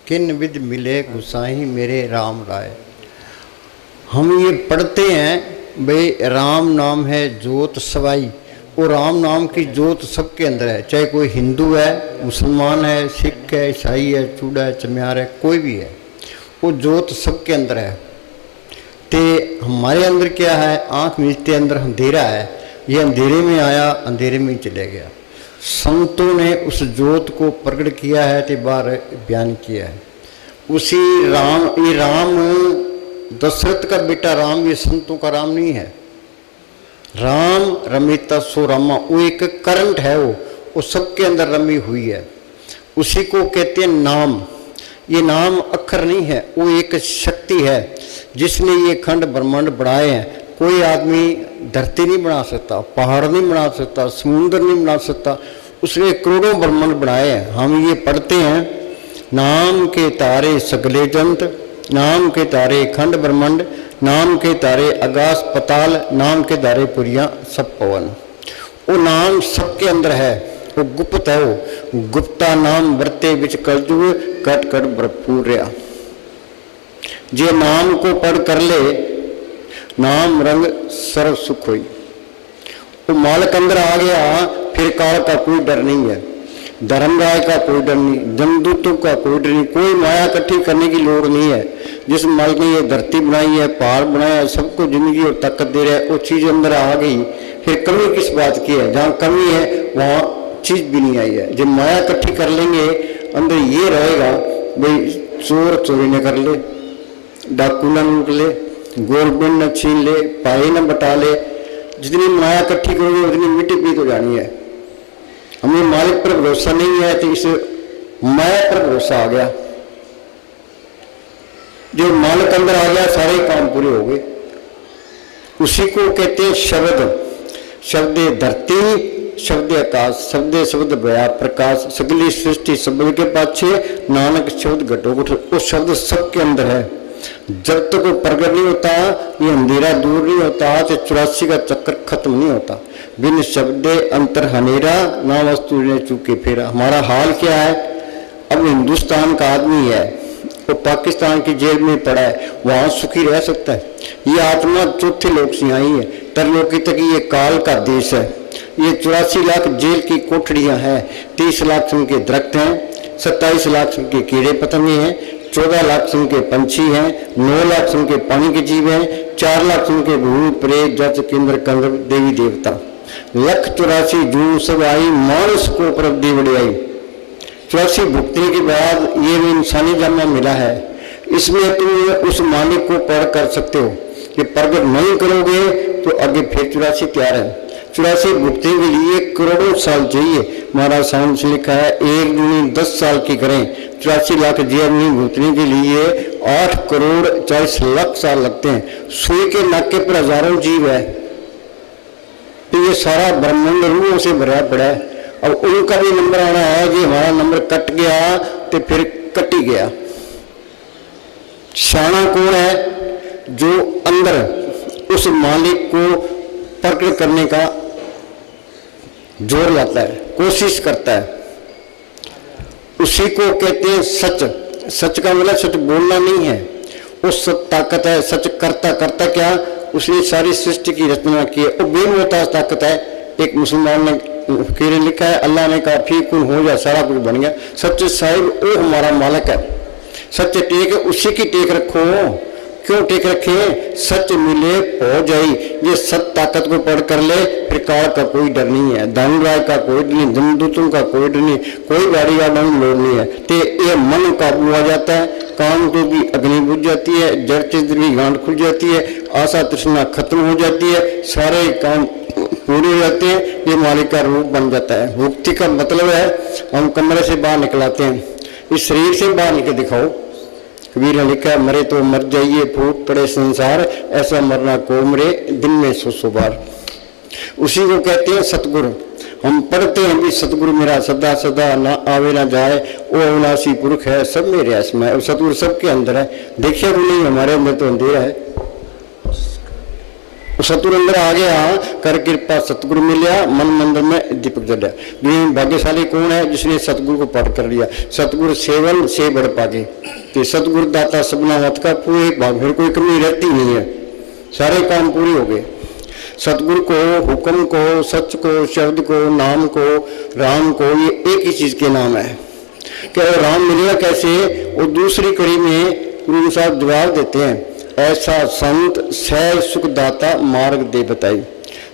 किन विद मिले गुसाई मेरे राम राय। हम ये पढ़ते हैं भाई, राम नाम है जोत सवाई, और राम नाम की जोत सबके अंदर है, चाहे कोई हिंदू है, मुसलमान है, सिख है, ईसाई है, चूड़ा है, चम्यार है, कोई भी है, वो जोत सबके अंदर है। ते हमारे अंदर क्या है, आँख मीचते अंदर अंधेरा है, ये अंधेरे में आया, अंधेरे में ही चले गया। संतों ने उस जोत को प्रकट किया है, ते बार बयान किया है। उसी राम, ये राम दशरथ का बेटा राम, ये संतों का राम नहीं है। राम रमिता सो रामा, वो एक करंट है, वो सबके अंदर रमी हुई है, उसी को कहते हैं नाम। ये नाम अक्षर नहीं है, वो एक शक्ति है जिसने ये खंड ब्रह्मांड बनाए हैं। कोई आदमी धरती नहीं बना सकता, पहाड़ नहीं बना सकता, समुद्र नहीं बना सकता, उसने करोड़ों ब्रह्मांड बनाए हैं। हम ये पढ़ते हैं, नाम के तारे सगले जंत, नाम के तारे खंड ब्रह्मांड, नाम के तारे आकाश पताल, नाम के तारे पुरिया सब पवन। वो नाम सबके अंदर है, वो गुप्त है, वो गुप्ता नाम बरते बिच कलजुग कट कट भरपूर रहा। जे नाम को पढ़ कर ले, नाम रंग सर्व सुख हुई। तो मालक अंदर आ गया, फिर काल का कोई डर नहीं है, धर्मराय का कोई डर नहीं, जमदूतों का कोई डर नहीं, कोई माया इकट्ठी करने की लोड़ नहीं है। जिस मालिक ने ये धरती बनाई है, पहाड़ बनाया है, सबको जिंदगी और ताकत दे रहा है, वो चीज अंदर आ गई, फिर कमी किस बात की है? जहाँ कमी है वहाँ चीज भी नहीं आई है। जब माया इकट्ठी कर लेंगे, अंदर ये रहेगा भाई, चोर चोरी न कर ले, डाकू न लूट ले, गोलबिंद न छीन ले, पाए न बटा ले। जितनी माया इकट्ठी करोगे उतनी मिट्टी पीत हो जानी है। हमें मालिक पर भरोसा नहीं है तो इस माया पर भरोसा आ गया। जो मालिक अंदर आ गया सारे काम पूरे हो गए। उसी को कहते हैं शब्द। शब्द धरती, शब्द आकाश, शब्द शब्द भया प्रकाश, सगली सृष्टि शब्द के पाछे, नानक शब्द घटो घट। वो शब्द सबके अंदर है। जब तक वो प्रकट नहीं होता, ये अंधेरा दूर नहीं होता, तो 84 का चक्कर खत्म नहीं होता। बिन शब्द अंतर हनेरा, ना वस्तु ने चूके फेरा। हमारा हाल क्या है? अब हिंदुस्तान का आदमी है, वो पाकिस्तान की जेल में पड़ा है, वहां सुखी रह सकता है? ये आत्मा चौथे लोक से आई है, तरलोकी तक ये काल का देश है। ये 84 लाख जेल की कोठड़ियां हैं, 30 लाख उनके दरख्त हैं, 27 लाख उनके कीड़े पतंगे हैं, 14 लाख उनके पंछी हैं, 9 लाख उनके पानी के जीव हैं, 4 लाख उनके भूत प्रेत जच केंद्र कंगर देवी देवता। 184 जून सब आई, मानस को परब दी बड़ियाई। 84 भुगतने के बाद ये भी इंसानी जन्म मिला है। इसमें तुम उस मालिक को पर कर सकते हो कि प्रकट नहीं करोगे तो आगे फिर 84 तैयार है। 84 भुगतने के लिए करोड़ों साल चाहिए। महाराज साहब से लिखा है 1 दूनी 10 साल की करें, 84 लाख जीवनी भुगतने के लिए 8 करोड़ 40 लाख साल लगते हैं। सुई के नाके पर हजारों जीव है, तो ये सारा ब्रह्मांड रूहों से भरा पड़ा है। अब उनका भी नंबर आना है कि हमारा नंबर कट गया तो फिर कट ही गया। शाना कौन है? जो अंदर उस मालिक को प्रकट करने का जोर लाता है, कोशिश करता है, उसी को कहते हैं सच। सच का मतलब सच बोलना नहीं है, वो सच ताकत है। सच करता करता क्या? उसने सारी सृष्टि की रचना की है, वो बेमोहताज ताकत है। एक मुसलमान ने फकीर लिखा है, अल्लाह ने कहा फी कुन हो जाए, सारा कुछ बन गया। सच्चे साहिब वो हमारा मालिक है। सच्चे टेक है, उसी की टेक रखो। क्यों टेक रखे? सच मिले हो जाई। ये सत ताकत को पढ़ कर ले, फिर काल का कोई डर नहीं है, धनराय का कोई डर नहीं, जमदूतों का कोई डर नहीं, कोई गाड़ी का लोड नहीं है। तो ये मन काबू आ जाता है, काम को भी अग्नि बुझ जाती है, जड़ चित्र की गांठ खुल जाती है, आशा तृष्णा खत्म हो जाती है, सारे काम पूरे हो जाते हैं। ये मालिक का रूप बन जाता है। मुक्ति का मतलब है हम कमरे से बाहर निकलाते हैं, इस शरीर से बाहर निकल दिखाओ। कबीर ने लिखा मरे तो मर जाइए, फूट पड़े संसार, ऐसा मरना को मरे दिन में 100 बार। उसी को कहते हैं सतगुरु। हम पढ़ते हैं कि सतगुरु मेरा सदा सदा ना आवे ना जाए, वो अविनाशी पुरुष है, सब मेरे आसमा है। और सतगुरु सबके अंदर है, देखिए भी नहीं, हमारे अंदर तो अंधेरा है। सतगुरु अंदर आ गया, कर कृपा सतगुरु मिलिया, मन मंदिर में दीपक जलिया। दुनिया में भाग्यशाली कौन है? जिसने सतगुरु को पाठ कर लिया। सतगुरु सेवन से बढ़ पागे, तो सतगुरु दाता सबना मत का पूरे भाग, फिर कोई कमी रहती नहीं है, सारे काम पूरे हो गए। सतगुरु को, हुक्म को, सच को, शब्द को, नाम को, राम को, ये एक ही चीज के नाम है। क्या राम मिलेगा कैसे? वो दूसरी कड़ी में गुरु साहब जवाब देते हैं, ऐसा संत सह सुखदाता मार्ग दे बताई।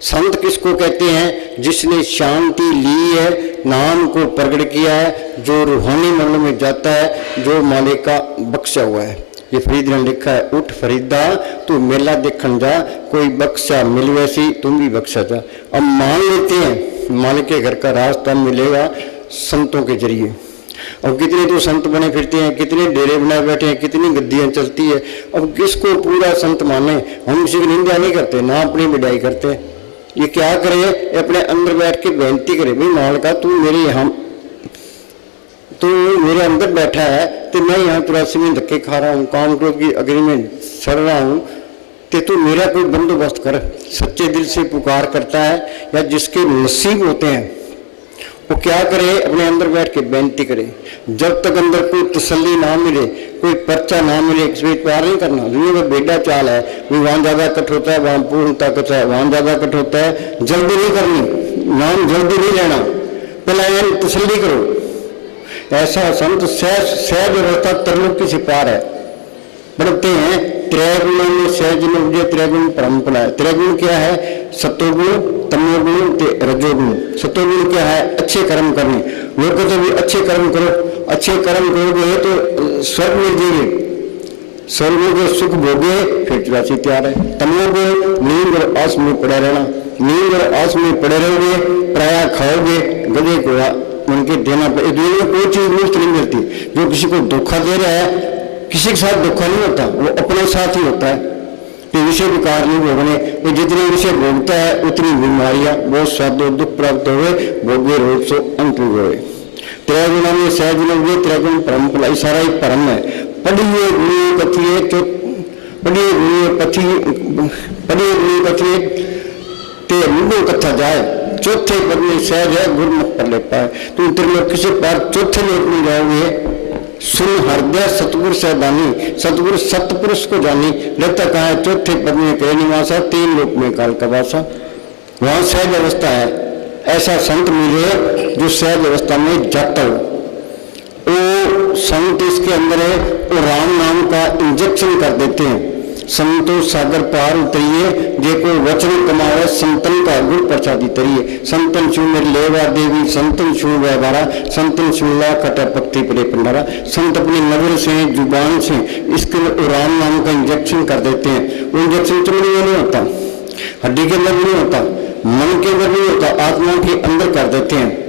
संत किसको कहते हैं? जिसने शांति ली है, नाम को प्रकट किया है, जो रूहानी मंडल में जाता है, जो मालिक का बख्शा हुआ है। ये फरीद ने लिखा है, उठ फरीदा तू मेला देखन जा, कोई बख्शा मिल वैसी तुम भी बख्शा जा। अब मान लेते हैं मालिक के घर का रास्ता मिलेगा संतों के जरिए। अब कितने तो संत बने फिरते हैं, कितने डेरे बनाए बैठे हैं, कितनी गद्दियां चलती है। अब किसको पूरा संत माने? हम किसी की निंदा नहीं करते, ना अपनी बिडाई करते। ये क्या करे? अपने अंदर बैठ के बेनती करे, भाई मालिका तू मेरे यहाँ, तू मेरे अंदर बैठा है, तो मैं यहाँ 83 में धक्के खा रहा हूँ, काम क्रोध की अग्नि में सड़ रहा हूँ, तो तू मेरा कोई बंदोबस्त कर। सच्चे दिल से पुकार करता है, या जिसके नसीब होते हैं वो क्या करे? अपने अंदर बैठ के बेनती करे। जब तक अंदर कोई तसल्ली ना मिले, कोई पर्चा ना मिले, किसी प्यार नहीं करना। दुनिया में बेड़ा चाल है, वहाँ ज्यादा कट होता है, वहाँ पूर्ण ताकत है, वहाँ ज्यादा कट होता है। जल्दी नहीं करनी, नाम जल्दी नहीं लेना, पहले तसल्ली करो। ऐसा संत सहज रहता तरलोकी से पार है। पढ़ते हैं त्रैगुणों में सहज न उपजे, त्रैगुण परंपरा है। त्रैगुण क्या है? सतोगुण, तमोगुण, रजोगुण। सतोगुण क्या है? अच्छे कर्म करने। लोग कहते भी अच्छे कर्म करो, अच्छे कर्म करोगे तो स्वर्ग में जाओगे। सोलमोगे सुख भोगे फिर 84 तैयार है। तमोगे नींद और आस में पड़े रहना, नींद और आस में पड़े रहोगे, पराया खाओगे, गधे को उनके देना। दुनिया में कोई चीज मुफ्त नहीं मिलती। जो किसी को धोखा दे रहा है, किसी के साथ धोखा नहीं होता, वो अपने साथ ही होता है। ये विषय विकार नहीं भोगने, ये जितने विषय भोगता है उतनी बीमारियां, बहुत स्वादो दुख प्राप्त हुए, भोगे रोग सो अंत हुए। तेरह गुणा में सहज हुए, तेरह गुण परम फल, सारा ही परम है। पढ़िए गुरु कथिए पढ़िए गुरु कथिए ते मुंडो कथा जाए, चौथे पद में सहज है गुरमुख पर ले पाए। तुम त्रिलोक किसी पार चौथे लोक में जाओगे। सुन हृदय सतगुरु से दानी, सतगुरु सतपुरुष को जानी, लगता कहा है चौथे पद में कह निवासा, 3 लोक में काल का वासा। वहां सहज अवस्था है। ऐसा संत मिले जो सहज अवस्था में जाता हो। वो संत इसके अंदर है, वो राम नाम का इंजेक्शन कर देते हैं। संतो सागर पार उतरिए, जे को वचन कमावे, संतन का गुरु प्रसादी तरिए। संतन छू मेरे लेवा देवी, संतन छू व्यवहारा, संतन छूला कटा पत्ती पड़े पंडारा। संत अपनी नजर से, जुबान से इसके राम नाम का इंजेक्शन कर देते हैं। वो इंजेक्शन चमड़ी में नहीं होता, हड्डी के अंदर नहीं होता, मन के अंदर नहीं होता, आत्मा के अंदर कर देते हैं।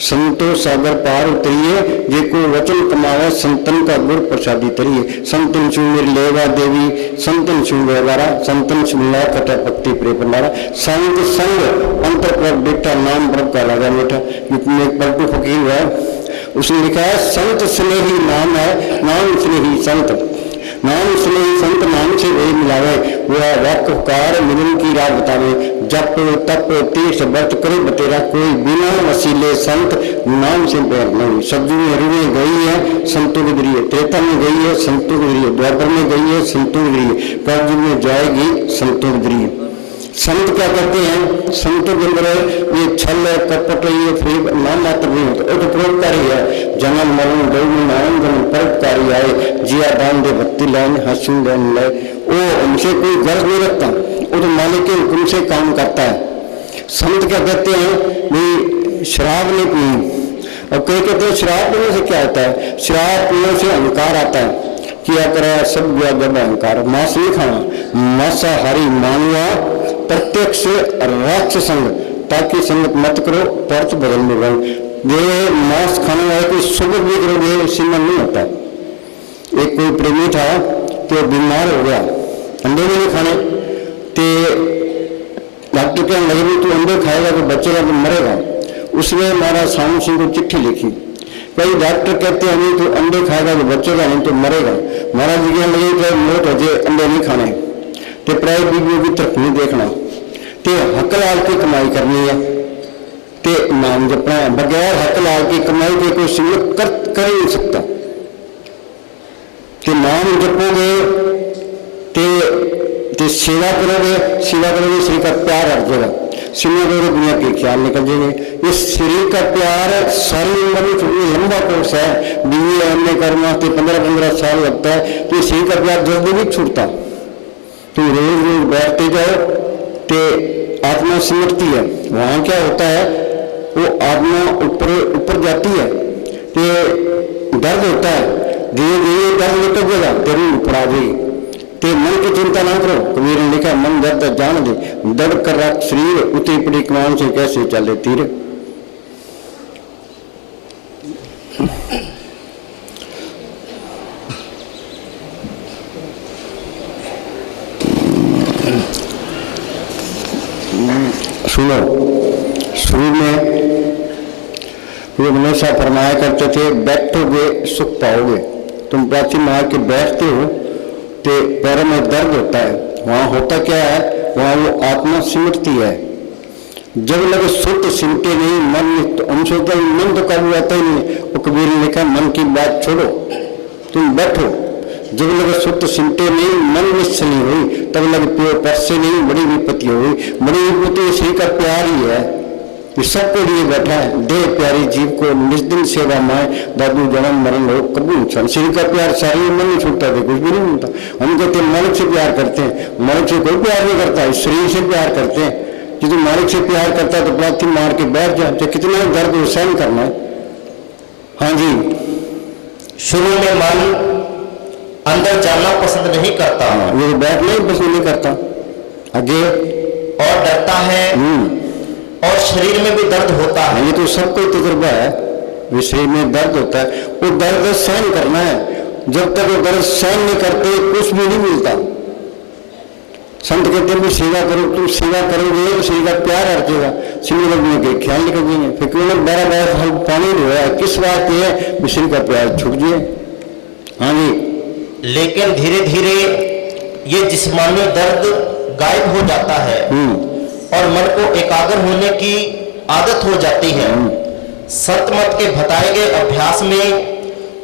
संतो सागर पार उतरिए, जे को वचन कमावे, संतन का गुरु प्रसादी तरिए। संतन छू मेरी लेवा देवी, संतन छू व्यवहारा, संतन छूला कटा पत्ती प्रे पंडारा। संग संग अंतर पर बेटा, नाम प्रभ का लगा बेटा। इतने पलटू फकीर हुआ, उसने लिखा है संत स्नेही नाम है, नाम स्नेही संत, नाम स्नेही संत नाम से वही मिलावे। वह वाक्यकार मिलन की राह बतावे। जप तप तीर्थ व्रत करे बतेरा, कोई बिना वसीले संत नाम से बैर नहीं। सब्जी में हरि में गई है, संतों की गिरी है। त्रेता में गई है, संतों की गिरी है। द्वापर में गई है, संतों की गिरी है। कलयुग में जाएगी, संतों की गिरी है। संत क्या करते हैं? संतों के अंदर ये छल कपट, ये फिर नाम मात्र नहीं होता, वो तो परोपकारी है। जन्म मरण गौन आनंद परोपकारी आए, जिया दान दे भक्ति लाइन हंसू दान लाए। वो उनसे कोई गर्ज नहीं रखता, वो तो मालिक के हुक्म से काम करता है। संत क्या कहते हैं? भाई शराब नहीं पी। और कई कहते हैं शराब पीने से क्या होता है? शराब पीने से अहंकार आता है। किया करा सब गया जब अहंकार। मांस नहीं खाना, मांसाहारी मानवा प्रत्यक्ष राक्षस संग, ताकि संगत मत करो पर्थ बदल में रहो। ये मांस खाने वाले कोई सुबह भी करोगे सीमन नहीं होता। एक कोई प्रेमी था तो बीमार हो गया, अंडे भी नहीं खाने, तो डॉक्टर कहने लगे भी तू अंडे खाएगा तो बचेगा तो मरेगा। उसने महाराज सामू सिंह को चिट्ठी लिखी। कई डॉक्टर कहते हैं नहीं तो अंडे खाएगा तो बचेगा, नहीं तो मरेगा। महाराज जी कहने लगे कि मौत हो जाए, अंडे नहीं खाने, तो प्राय बीवियों की तरफ नहीं देखना, तो हक लाल की कमाई करनी है, तो नाम जपना है। बगैर हक लाल की कमाई के कोई सिमत कर ही नहीं सकता। तो नाम जपोगे तो सेवा करोगे, श्री का प्यार हट जाएगा। सेवा करोगे दुनिया के ख्याल निकल जाएंगे। इस श्री का प्यार सारी उम्र में थोड़ी लंबा कोर्स है। बीवी एमए करने वास्ते 15-15 साल लगता है, तो श्री का प्यार जल्दी नहीं छूटता। तुम रोज रोज बैठते जाओ तो आत्मा सिमटती है। वहां क्या होता है? वो आत्मा ऊपर जाती है, तो दर्द होता है, धीरे धीरे दर्द निकल जाएगा, तेरी ऊपर आ जाएगी। तो मन की चिंता ना करो। कबीर ने लिखा मन दर्द जान दे, दर्द कर रहा शरीर, उतरी पड़ी कमान से कैसे चले तीर। सुनो, शुरू में ये हमेशा फरमाया करते थे बैठोगे सुख पाओगे। तुम प्राचीन मार के बैठते हो तो पैरों में दर्द होता है। वहां होता क्या है? वहां वो आत्मा सिमटती है। जब लगे सुख सिमटे नहीं मन, तो हम सोचते हैं मन तो कभी आता ही नहीं। वो कबीर ने लिखा मन की बात छोड़ो, तुम बैठो। जब लगे सुख सिमटे नहीं मन निश्चल नहीं हुई, तब लगे प्यो पैसे नहीं बड़ी विपत्ति हुई। बड़ी विपत्ति श्री का प्यार ही है, ये सबको लिए बैठा है। दे प्यारी जीव को निष्दिन सेवा माए, दादू जन्म मरण हो कभी नुकसान। श्री का प्यार सारी उम्र नहीं छूटता थे, कुछ भी नहीं मिलता। हम कहते हैं मालिक से प्यार करते हैं, मालिक से कोई प्यार नहीं करता है, शरीर से प्यार करते हैं। यदि मालिक से प्यार करता है तो प्लाथी मार के बैठ जाए, तो कितना दर्द सहन करना है। हाँ जी, शुरू में मन अंदर जाना पसंद नहीं करता ये बैठना ही पसंद नहीं करता आगे, और डरता है, और शरीर में भी दर्द होता है। ये तो सबको तजुर्बा है, ये शरीर में दर्द होता है, वो दर्द सहन करना है। जब तक वो दर्द सहन नहीं करते कुछ भी नहीं मिलता। संत कहते हैं भी सेवा करो, तुम सेवा करोगे तो सेवा का प्यार हटेगा, सिंह लगने के ख्याल निकल जाएंगे। फिर क्यों 12 साल पानी नहीं हुआ, किस बात ये विषय का प्यार छूट जाए। हाँ जी, लेकिन धीरे धीरे ये जिस्मानी दर्द गायब हो जाता है और मन को एकाग्र होने की आदत हो जाती है। संत मत के बताए गए अभ्यास में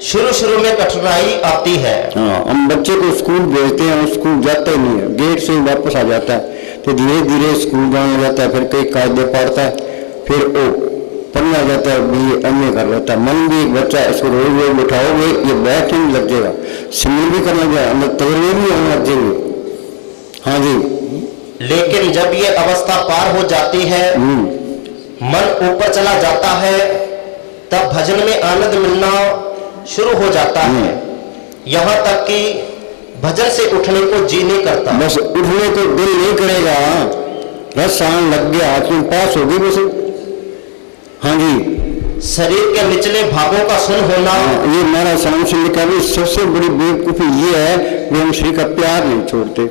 शुरू में कठिनाई आती है। हाँ, हम बच्चे को स्कूल भेजते हैं, वो स्कूल जाता ही नहीं है, गेट से वापस आ जाता है, तो धीरे धीरे स्कूल जाने जाता है, फिर कई कायदे पढ़ता है, फिर वो पढ़ना जाता है, भी अन्य कर लेता है। मन भी बच्चा इसको रोज रोज उठाओगे ये बैठ नहीं लग जाएगा, सिमरन भी करना जाए, अंदर तजर्बे भी होने लग जाएंगे। हाँ जी, लेकिन जब ये अवस्था पार हो जाती है, मन ऊपर चला जाता है, तब भजन में आनंद मिलना शुरू हो जाता है। यहाँ तक कि भजन से उठने को जी नहीं करता। बस उठने को दिल नहीं करेगा, रस आन लग गया, तुम पास होगी बस। हाँ जी, शरीर के निचले भागों का सुन होना, ये महाराज श्याम सिंह ने कहा सबसे बड़ी बेवकूफी ये है कि हम श्री का प्यार नहीं छोड़ते।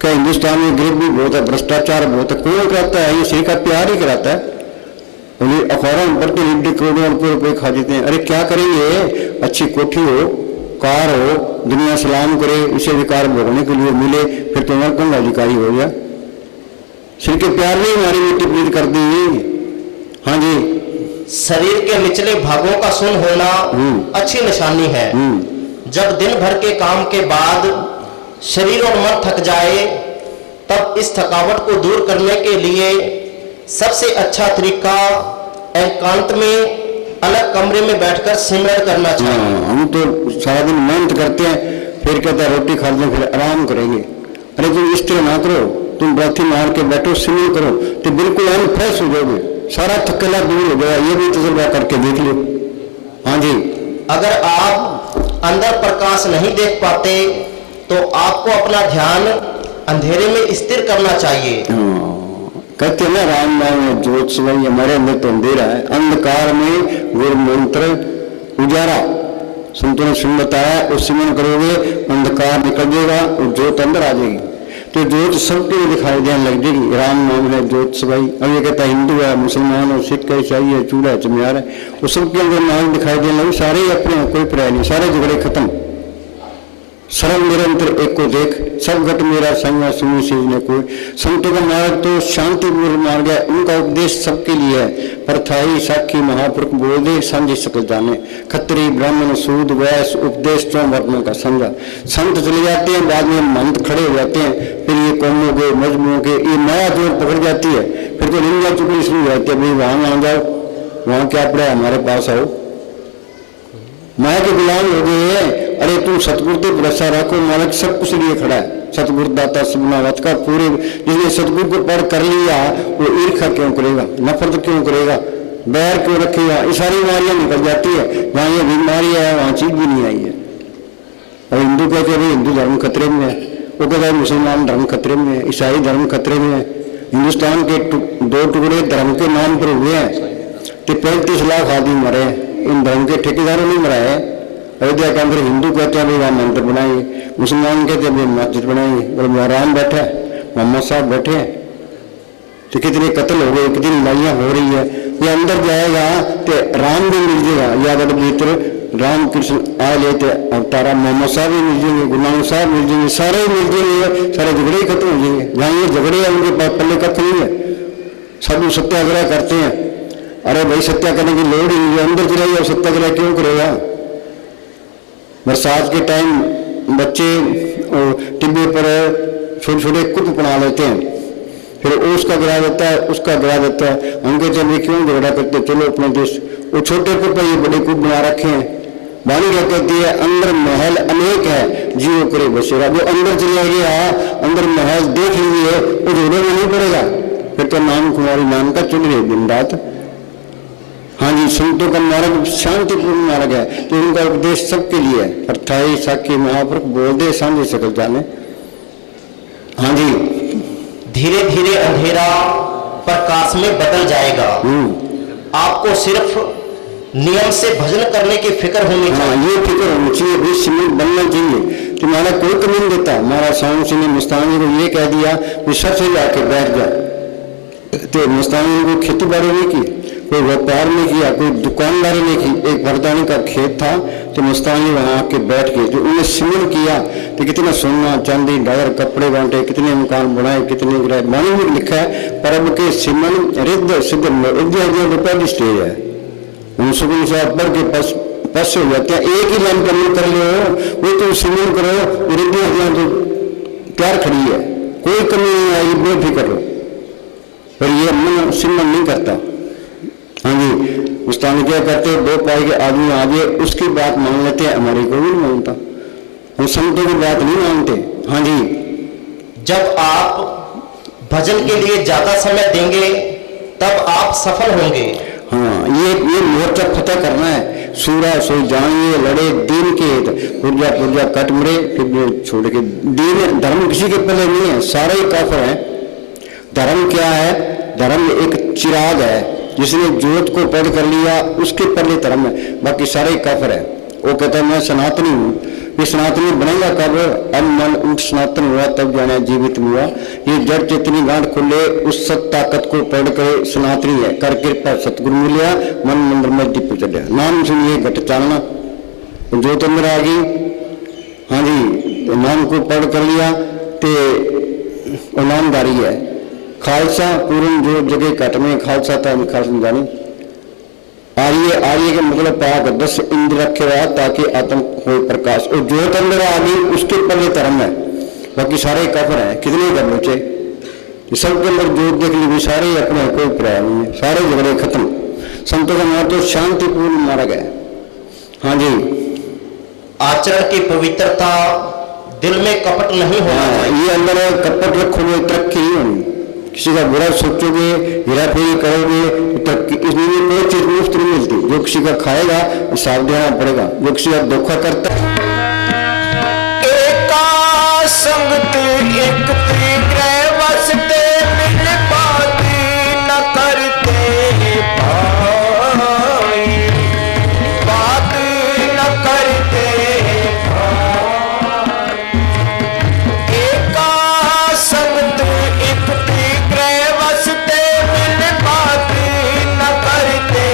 क्या हिंदुस्तान में गरीबी बहुत है, भ्रष्टाचार बहुत है, कौन कराता है? ये श्री का प्यार ही कराता है। अखबारों में पढ़ते लिट्टी करोड़ों रुपये खा देते हैं। अरे क्या करेंगे, अच्छी कोठी हो, कार हो, दुनिया सलाम करे, इसे अधिकार भोगने के लिए मिले, फिर तो मैं कौन अधिकारी हो गया? श्री के प्यार ने हमारी मिट्टी प्रीत कर दी। हाँ जी, शरीर के निचले भागों का सुन होना अच्छी निशानी है। जब दिन भर के काम के बाद शरीर और मन थक जाए, तब इस थकावट को दूर करने के लिए सबसे अच्छा तरीका एकांत में अलग कमरे में बैठकर सिमरन करना चाहिए। हम तो सारा दिन मेहनत करते हैं, फिर कहते हैं रोटी खा लें, फिर आराम करेंगे। अरे तुम इस तरह ना करो, तुम ब्रथी मार के बैठो, सिमरन करो, तो बिल्कुल हम फ्रेश हो जाओगे, सारा थकेला दूर हो जाएगा। ये भी तजुर्बा करके देख लो। हाँ जी, अगर आप अंदर प्रकाश नहीं देख पाते तो आपको अपना ध्यान अंधेरे में स्थिर करना चाहिए। कहते हैं ना, राम नाम में ज्योत सवाई, हमारे अंदर तो अंधेरा है, अंधकार में गुरु मंत्र उजारा। संतों ने सुन बताया, उस सिमरन करोगे अंधकार निकल जाएगा और ज्योत अंदर आ जाएगी, तो ज्योत सबके लिए दिखाई देने लग जाएगी। राम नाम है ज्योत सवाई। अब ये कहता है हिंदू है, मुसलमान है, सिख है, ईसाई है, चूड़ा है, चमियार है, वो सबके अंदर नाम दिखाई देने लगे। सारे अपने हैं, कोई पराया नहीं, सारे झगड़े खत्म। सरल निरंतर एक को देख, सब घट मेरा संग सुनी सीज ने कोई। संतों का मार्ग तो शांतिपूर्ण मार्ग है, उनका उपदेश सबके लिए है। परथाई साखी महापुरुष बोल दे, सांझे सकल जाने, खत्री ब्राह्मण सूद वैश्य उपदेश चौ वर्णों का समझा। संत चले जाते हैं, बाद में महंत खड़े हो जाते हैं, फिर ये कौमों के मजमुओं के ये नया जोर पकड़ जाती है, फिर तो निंदा चुगली शुरू हो जाती है, भाई वहां ना जाओ, वहां क्या पड़ा, हमारे पास आओ। माया के गुलाम हो गए। अरे तुम सतगुरु पे भरोसा रखो, मालिक सब कुछ लिए खड़ा है। सतगुरु दाता सबनावत का पूरे, जिसने सतगुरु को पढ़ कर लिया वो ईर्ष्या क्यों करेगा, नफरत क्यों करेगा, बैर क्यों रखेगा? ये सारी बीमारियां निकल जाती है। जहाँ ये बीमारी है वहाँ चीज भी नहीं आई है। और हिंदू कहते हैं हिंदू धर्म खतरे में है, वो कहता है मुसलमान धर्म खतरे में है, ईसाई धर्म खतरे में है। हिंदुस्तान के 2 टुकड़े धर्म के नाम पर हुए हैं, तो 35 लाख आदमी मरे हैं, इन धर्म के ठेकेदारों ने मरा है। अयोध्या के अंदर हिंदू कहते हैं वहाँ मंदिर बनाएंगे, मुसलमान कहते हैं मस्जिद बनाएंगे, और वहाँ राम बैठा है, मोहम्मद साहब बैठे हैं, तो कितने कत्ल हो गए, कितनी लड़ाइयाँ हो रही है। ये अंदर जाएगा तो राम भी मिल जाएगा, या अगर भीतर राम कृष्ण आ लेते अवतारा, मोहम्मद साहब भी मिल जाएंगे, गुरु नानक साहब मिल जाएंगे, सारे मिल जाएंगे, सारे झगड़े ही खत्म हो जाएंगे। जहाँ ये झगड़े हैं उनके पल्ले कत्ल नहीं है, सब सत्याग्रह करते हैं। अरे भाई सत्या करने की लोड़ ही नहीं है, अंदर चलाइए और सत्याग्रह क्यों करेगा? बरसात के टाइम बच्चे टिब्बे पर छोटे छोटे कुप बना लेते हैं, फिर उसका गिरा देता है, उसका गिरा देता है। हम कहते हैं क्यों झगड़ा करते, चलो अपने देश। वो छोटे कुप ये बड़े कुप बना रखे हैं। वाणी क्या कहती है, अंदर महल अनेक है, जीव करे बसेरा। जो अंदर चले गया, अंदर महल देख लीजिए, वो झगड़े में नहीं पड़ेगा, फिर तो नाम कुमारी नाम का चल रही दिन रात। हाँ जी, संतों का मार्ग शांतिपूर्ण मार्ग है, तो उनका उपदेश सबके लिए है। 28 साखी महापुरुष बोल दे सांझे सकल जाने। हाँ जी, धीरे धीरे अंधेरा प्रकाश में बदल जाएगा। आपको सिर्फ नियम से भजन करने की फिक्र होनी चाहिए। हाँ, ये फिक्र होनी चाहिए, भी सीमेंट बनना चाहिए। तुम्हारा कोई कमी नहीं देता। हमारा साहू सिंह ने मुस्तानी को ये कह दिया कि सबसे जाके बैठ जा, तो मुस्तानी ने कोई खेती बाड़ी नहीं की, कोई व्यापार नहीं किया, कोई दुकानदारी नहीं की। एक वरदानी का खेत था, तो मुस्तानी वहां आके बैठ के जो उन्हें सिमरन किया, तो कितना सोना चांदी डायर कपड़े बांटे, कितने मकान बनाए, कितने ग्रह मानी में लिखा है। परब के सिमरन रिद्ध सिद्ध रुपए की स्टेज है। उनसे बढ़ के पस हो जाते हैं। एक ही लाइन कमी कर लो, वो तो सिमरन करो, रिद्ध तो तैयार खड़ी है, कोई कमी नहीं आएगी, बेफिक्र हो। पर ये मन सिमरन नहीं करता। हाँ जी, मुस्तानी क्या करते, 2 पाई के आदमी आगे उसकी बात मान लेते हैं, हमारी कोई नहीं मानता, हम संतों की बात नहीं मानते। हाँ जी, जब आप भजन के लिए ज्यादा समय देंगे तब आप सफल होंगे। हाँ, ये मोर्चा फतेह करना है। सूरा सो जानिए लड़े दीन के, पुर्जा पुर्जा कट मरे, फिर छोड़ के दीन। धर्म किसी के पहले नहीं है, सारे ही काफिर हैं। धर्म क्या है? धर्म एक चिराग है, जिसने ज्योत को पैद कर लिया उसके पहले धर्म है, बाकी सारे काफिर है। वो कहता है मैं सनातनी हूँ। ये सनातनी बनेगा कब? अब मन उठ सनातन हुआ तब जाना जीवित हुआ। ये जड़ चेतनी गांठ खुले, उस सत ताकत को पढ़ कर सनातनी है, कर कृपा सतगुरु मिलिया, मन मंदिर में दीप चढ़िया। नाम सुनिए घट चालना, ज्योत अंदर आ गई। हाँ जी, नाम को पढ़ कर लिया तो ईमानदारी है। खालसा पूर्ण जो जगह कट में खालसा था, खालसा जानी। आर्य, आर्य के मतलब पाक 10 इंद्र रखे हुआ ताकि आत्म हो प्रकाश, और ज्योत अंदर आ गई उसके पहले धर्म है, बाकी सारे काफिर हैं। कितने कर बचे? सबके अंदर ज्योत देख ली, सारे अपने, कोई प्रयास नहीं है, सारे झगड़े खत्म। संतों का मार्ग तो शांतिपूर्ण मार्ग है। हाँ जी, आचरण की पवित्रता, दिल में कपट नहीं होना चाहिए। ये अंदर कपट रखोगे तरक्की नहीं होनी। किसी का बुरा सोचोगे, हेराफेरी करोगे, तरक्की इसमें कोई चीज मुफ्त नहीं मिलती। जो किसी का खाएगा हिसाब देना पड़ेगा, जो किसी का धोखा करता है। एका संगत एक त्रिग्रह वसते, मिल बाती न करते पाई, बात न करते पाई। एका संगत एक त्रिग्रह वसते, मिल बाती न करते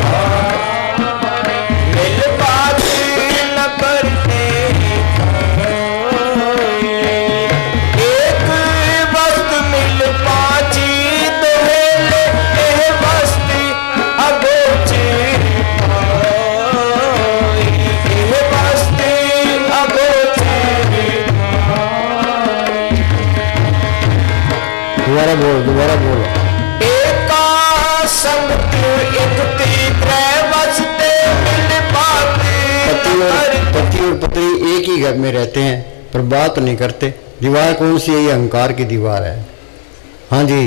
पाई, मिल बाती न करते। एक वस्त मिल पाची दोहेले, एह वस्ती अगोचर पाई, एह वस्ती अगोचर पाई। दोबारा बोलो। एका संगत एक त्रिग्रह वसते, मिल बाती न करते। पति और पत्नी एक ही घर में रहते हैं पर बात नहीं करते। दीवार कौन सी है? ये अहंकार की दीवार है। हाँ जी,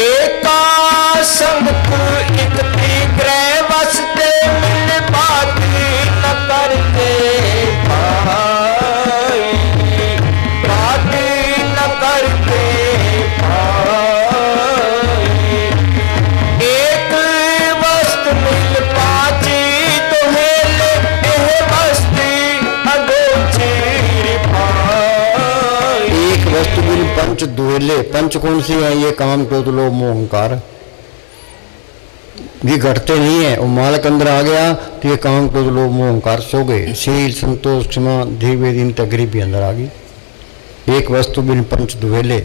एका संगत एक त्रिग्रह वसते, मिल बाती न करते पाई, बाती न करते पाई। एक वस्त मिल पाची दोहेले, एह वस्ती अगोचर पाई। एक वस्तु बिन पंच दुहेले। पंच कौन सी है? ये काम, क्रोध, लोभ, मोह, अहंकार। ये घटते नहीं है। और मालक अंदर आ गया तो ये काम, क्रोध, लोभ, मोह, अहंकार सो गए। शील, संतोष, क्षमा, धीरे दिन तक गरीबी अंदर आ गई। एक वस्तु बिन पंच दुहेले।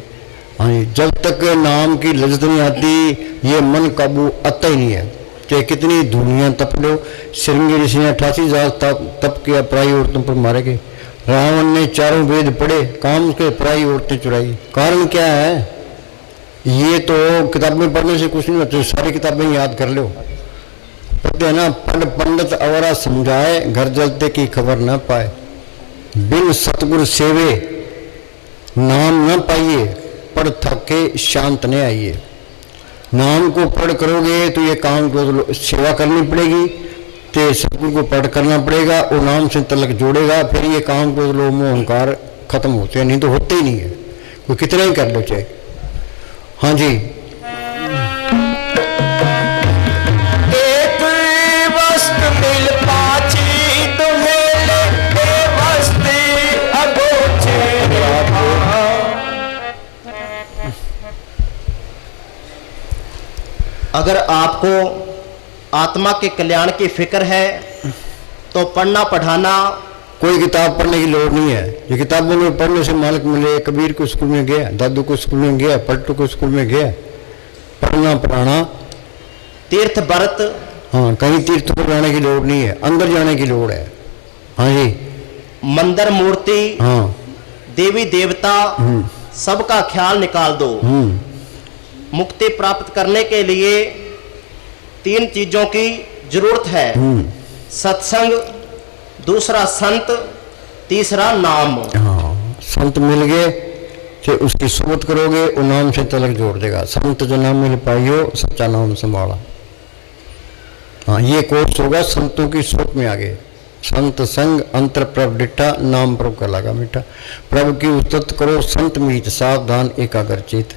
हाँ जी, जब तक नाम की लज्जत नहीं आती ये मन काबू आता ही नहीं है। चाहे कितनी दुनिया तप लो। श्रृंगी ऋषि ने 88,000 तप किया, पराई औरतों पर मारे गए। रावण ने 4 वेद पढ़े, काम के पराई औरतें चुराई। कारण क्या है? ये तो किताबें पढ़ने से कुछ नहीं होता, सारी किताबें याद कर लो। पढ़ते हैं ना, पंडित अवरा समझाए, घर जलते की खबर न पाए। बिन सतगुरु सेवे नाम न पाइए, पढ़ थके शांत न आइए। नाम को पढ़ करोगे तो ये काम को सेवा करनी पड़ेगी, तो सतगुरु को पढ़ करना पड़ेगा और नाम से तलक जोड़ेगा, फिर ये काम को लो मोह अहंकार खत्म होते हैं, नहीं तो होते ही नहीं है, कोई कितना ही कर लो चाहे। हाँ जी, एक वस्तु मिल पाची तुम्हें वस्तु अगोचे। अगर आपको आत्मा के कल्याण की फिक्र है तो पढ़ना पढ़ाना कोई किताब पढ़ने की लोड़ नहीं है। ये किताबों में पढ़ने से मालिक मिले, कबीर को स्कूल में गया, दादू को स्कूल में गया, पलटू को स्कूल में गया, पढ़ना पढ़ाना। तीर्थ व्रत, हाँ, कहीं तीर्थ पर जाने की लोड़ नहीं है, अंदर जाने की लोड़ है। हाँ जी, मंदिर मूर्ति, हाँ, देवी देवता सबका ख्याल निकाल दो। मुक्ति प्राप्त करने के लिए 3 चीजों की जरूरत है, सत्संग, दूसरा संत, तीसरा नाम। हाँ, संत मिल गए तो उसकी सोच करोगे, वो नाम से तलक जोड़ देगा। संत जो नाम मिल पाइयो सच्चा नाम संभाला। हाँ, ये कोर्स होगा संतों की सोच में आगे। संत संग अंतर प्रभ डिठा, नाम प्रभु का लगा मीठा। प्रभु की उस्तत करो संत मीत, सावधान एकाग्र चित।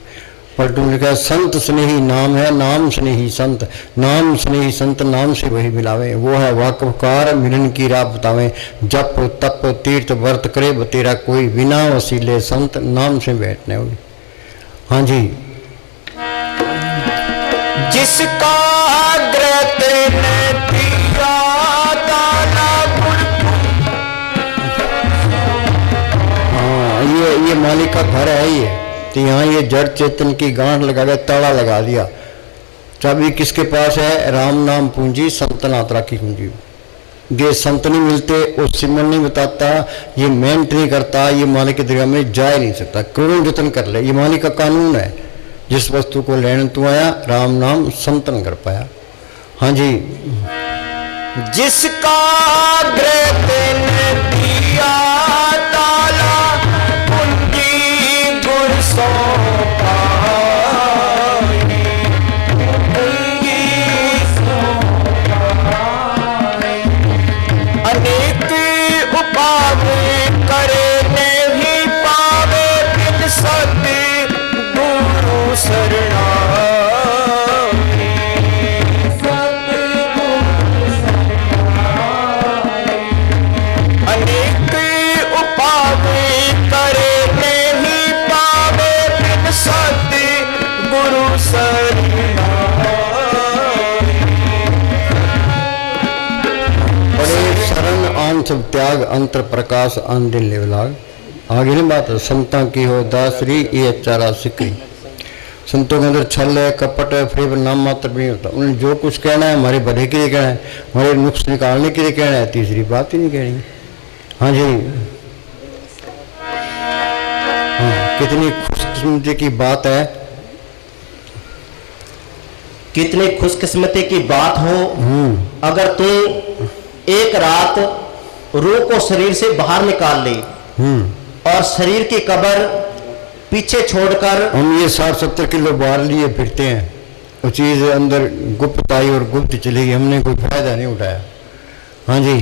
पलटू ने कहा संत स्नेही नाम है, नाम स्नेही संत, नाम स्नेही संत, नाम से वही मिलावे। वो है वाकफकार मिलन की राह बतावे, जप तप तीर्थ व्रत करे बतेरा कोई, बिना वसीले संत नाम से बैठने हुए। हाँ जी, जिसका अग्रत ने दिया दाना हाँ, ये मालिक का घर है ये। तो यहाँ ये जड़ चेतन की गांठ लगा के ताला लगा दिया। चाबी किसके पास है? राम नाम पूंजी संतन आत्रा की कुंजी। ये संत नहीं मिलते, वो सिमरन नहीं बताता, ये मेहनत नहीं करता, ये मालिक की दरगाह में जा ही नहीं सकता। करोड़ जतन कर ले, ये मालिक का कानून है। जिस वस्तु को लेने तू आया, राम नाम संतन कर पाया। हाँ जी, जिसका अग्रत ने दिया ताला पूंजी गुर सौंपा, अनेक उपाय करे नहीं पावे, बिन सत्य गुरु शरणा। अनेक उपाय करे नहीं पावे, बिन सत्य गुरु शरणा। बड़े शरण आन सब त्याग, अंतर प्रकाश आन दिन लेवलाग। आगे नहीं बात, संतां की हो दासरी, ये चारा सिकरी। संतों के अंदर छल है, कपट है, फिर नाम मात्र भी नहीं होता। उन्हें जो कुछ कहना है हमारे भले के लिए कहना है, हमारे नुक्स निकालने के लिए कहना है, तीसरी बात ही नहीं कहनी। हाँ जी, हाँ, कितनी खुशकिस्मती की बात है। कितनी खुशकिस्मती की बात हो अगर तू एक रात रूह को शरीर से बाहर निकाल ले और शरीर की कब्र पीछे छोड़कर। हम ये 60-70 किलो बाहर लिए फिरते हैं, वो चीज़ अंदर गुप्त आई और गुप्त चली गई, हमने कोई फायदा नहीं उठाया। हाँ जी,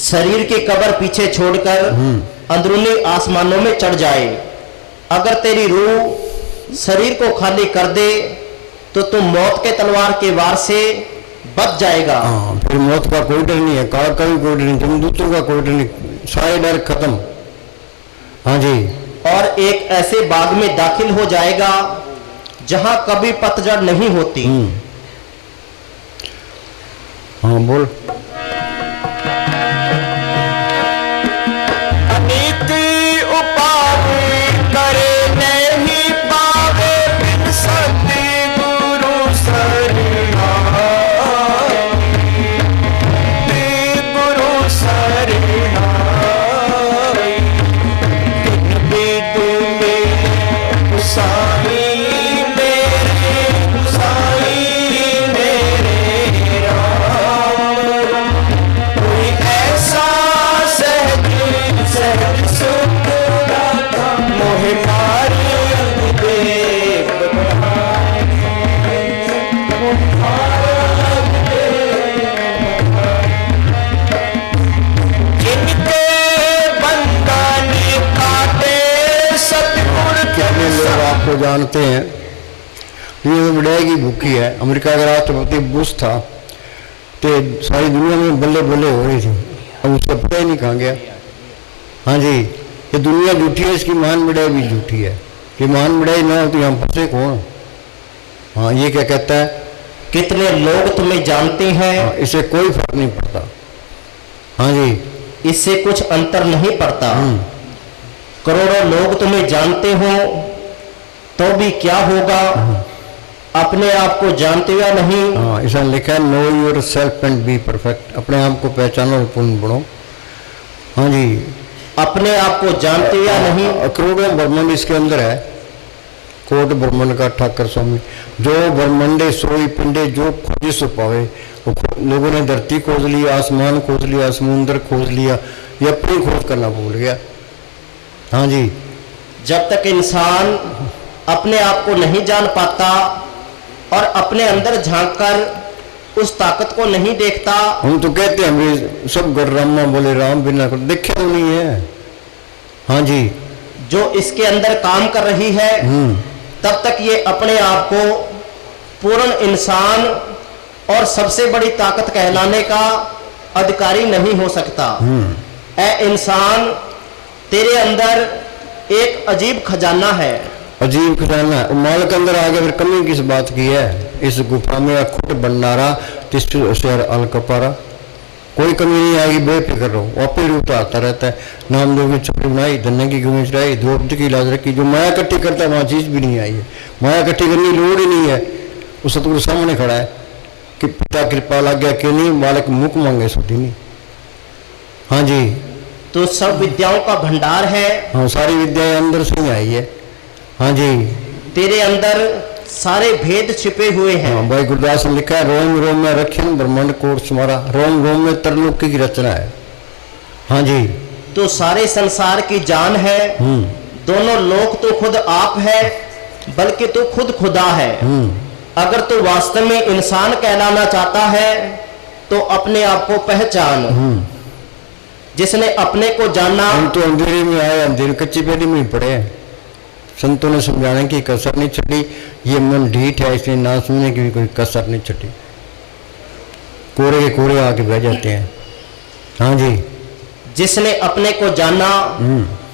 शरीर की कब्र पीछे छोड़कर अंदरूनी आसमानों में चढ़ जाए। अगर तेरी रूह शरीर को खाली कर दे तो तुम मौत के तलवार के वार से बच जाएगा। हाँ, फिर मौत का कोई डर नहीं है, काल का भी कोई डर नहीं, जमदूतों का कोई डर नहीं, सारे डर खत्म। हाँ जी, और एक ऐसे बाग में दाखिल हो जाएगा जहां कभी पतझड़ नहीं होती। हाँ बोल। अनेक उपाय करे नहीं पावे, बिन सत्य गुरु शरणा। गुरु शरणा दिन बिद में साई मेरे राम। को जानते हैं, दुनिया में बढ़ाई की भूखी है। अमेरिका का राष्ट्रपति बुश था तो सारी दुनिया में बल्ले बल्ले हो रही थी, अब उसका पता ही नहीं कहाँ गया। हाँ जी, ये दुनिया झूठी है, इसकी मान बढ़ाई भी झूठी है। कि मान बढ़ाई ना हो तो यहाँ फंसे कौन। हाँ, ये क्या कहता है, कितने लोग तुम्हें जानते हैं, हाँ, इससे कोई फर्क नहीं पड़ता। हाँ जी, इससे कुछ अंतर नहीं पड़ता। करोड़ों लोग तुम्हें जानते हो तो भी क्या होगा, अपने आप को जानते या नहीं। हाँ, ऐसा लिखा है, know your self and be perfect, अपने आप को पहचानो और पूर्ण बनो। हाँ जी, अपने आप को जानते या नहीं। करोड़ों ब्रह्मांड इसके अंदर है, कोट ब्रह्मांड का ठाकर स्वामी। जो ब्रह्मांडे सोई पिंडे जो खोजे सो पावे, लोगों ने धरती खोज लिया, आसमान खोज लिया, समुद्र खोज लिया, ये अपनी खोज करना भूल गया। हाँ जी, जब तक इंसान अपने आप को नहीं जान पाता और अपने अंदर झांककर उस ताकत को नहीं देखता। हम तो कहते हैं हम सब गर रामा बोले राम बिना कर देखे तो नहीं है। हाँ जी, जो इसके अंदर काम कर रही है तब तक ये अपने आप को पूर्ण इंसान और सबसे बड़ी ताकत कहलाने का अधिकारी नहीं हो सकता। ऐ इंसान, तेरे अंदर एक अजीब खजाना है। अजीब खजाना है, माल के अंदर आगे फिर कमी किस बात की है। इस गुफा में अखुट भंडारा शहर अल कपारा, कोई कमी नहीं आएगी, बेफिक्र रहो। वापिस रूप आता रहता है, नाम लोग छपड़ी बनाई, धन्य की गुमी चढ़ाई, द्रौपदी की लाज रखी। जो माया इकट्ठी करता है वहाँ चीज भी नहीं आई है, माया इकट्ठी करने की लोड़ ही नहीं है। उस सतगुरु सामने खड़ा है कि पिता कृपा लग गया कि नहीं, बालक मुख मांगे सुधी नहीं। हाँ जी, तो सब विद्याओं का भंडार है। हाँ, सारी विद्याएं अंदर से ही आई है। हाँ जी, तेरे अंदर सारे भेद छिपे हुए हैं। हाँ, भाई गुरदास ने लिखा है, रोम रोम में रखियन ब्रह्मांड कोट तुम्हारा, रोम रोम में तरलोकी की रचना है। हाँ जी, तो सारे संसार की जान है। दोनों लोक तो खुद आप है, बल्कि तू खुद खुदा है। अगर तू वास्तव में इंसान कहलाना चाहता है तो अपने आप को पहचान। जिसने अपने को जाना। हम तो अंधेरे में आए, अंधेरे कच्ची पेड़ी में ही पड़े हैं। संतों ने समझाने की कसर नहीं छटी, ये मन ढीठ है इसलिए ना सुनने की भी कोई कसर नहीं छटी, कोरे के कोरे आके बह जाते हैं। हाँ जी, जिसने अपने को जाना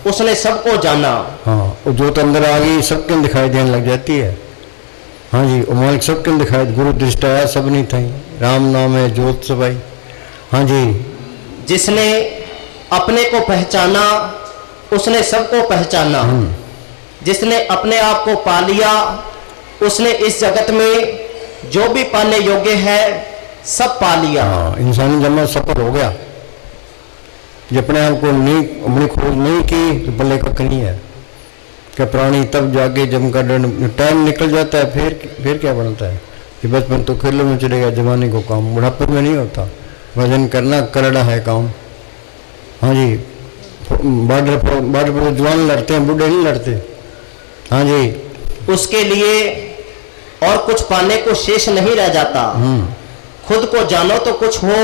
उसने सबको जाना। हाँ, वो जोत अंदर आ गई, सबके दिखाई देने लग जाती है। हाँ जी, वो मालिक सबके दिखाई, गुरु दृष्टा है सब नहीं था, राम नाम है जोत सबाई। हाँ जी, जिसने अपने को पहचाना उसने सबको पहचाना। जिसने अपने आप को पा लिया उसने इस जगत में जो भी पाने योग्य है सब पा लिया। हाँ, इंसानी जन्म सफल हो गया। जो अपने आप को नहीं, अपनी खोज नहीं की तो बल्ले का नहीं है। क्या प्राणी तब जाके जब का टाइम निकल जाता है, फिर क्या बनता है कि बचपन तो खेलों में चलेगा, जवानी को काम बुढ़ापे में नहीं होता। भजन करना करड़ा है काम। हाँ जी, बॉर्डर पर जवान लड़ते हैं, बूढ़े नहीं लड़ते। हाँ जी, उसके लिए और कुछ पाने को शेष नहीं रह जाता। खुद को जानो तो कुछ हो,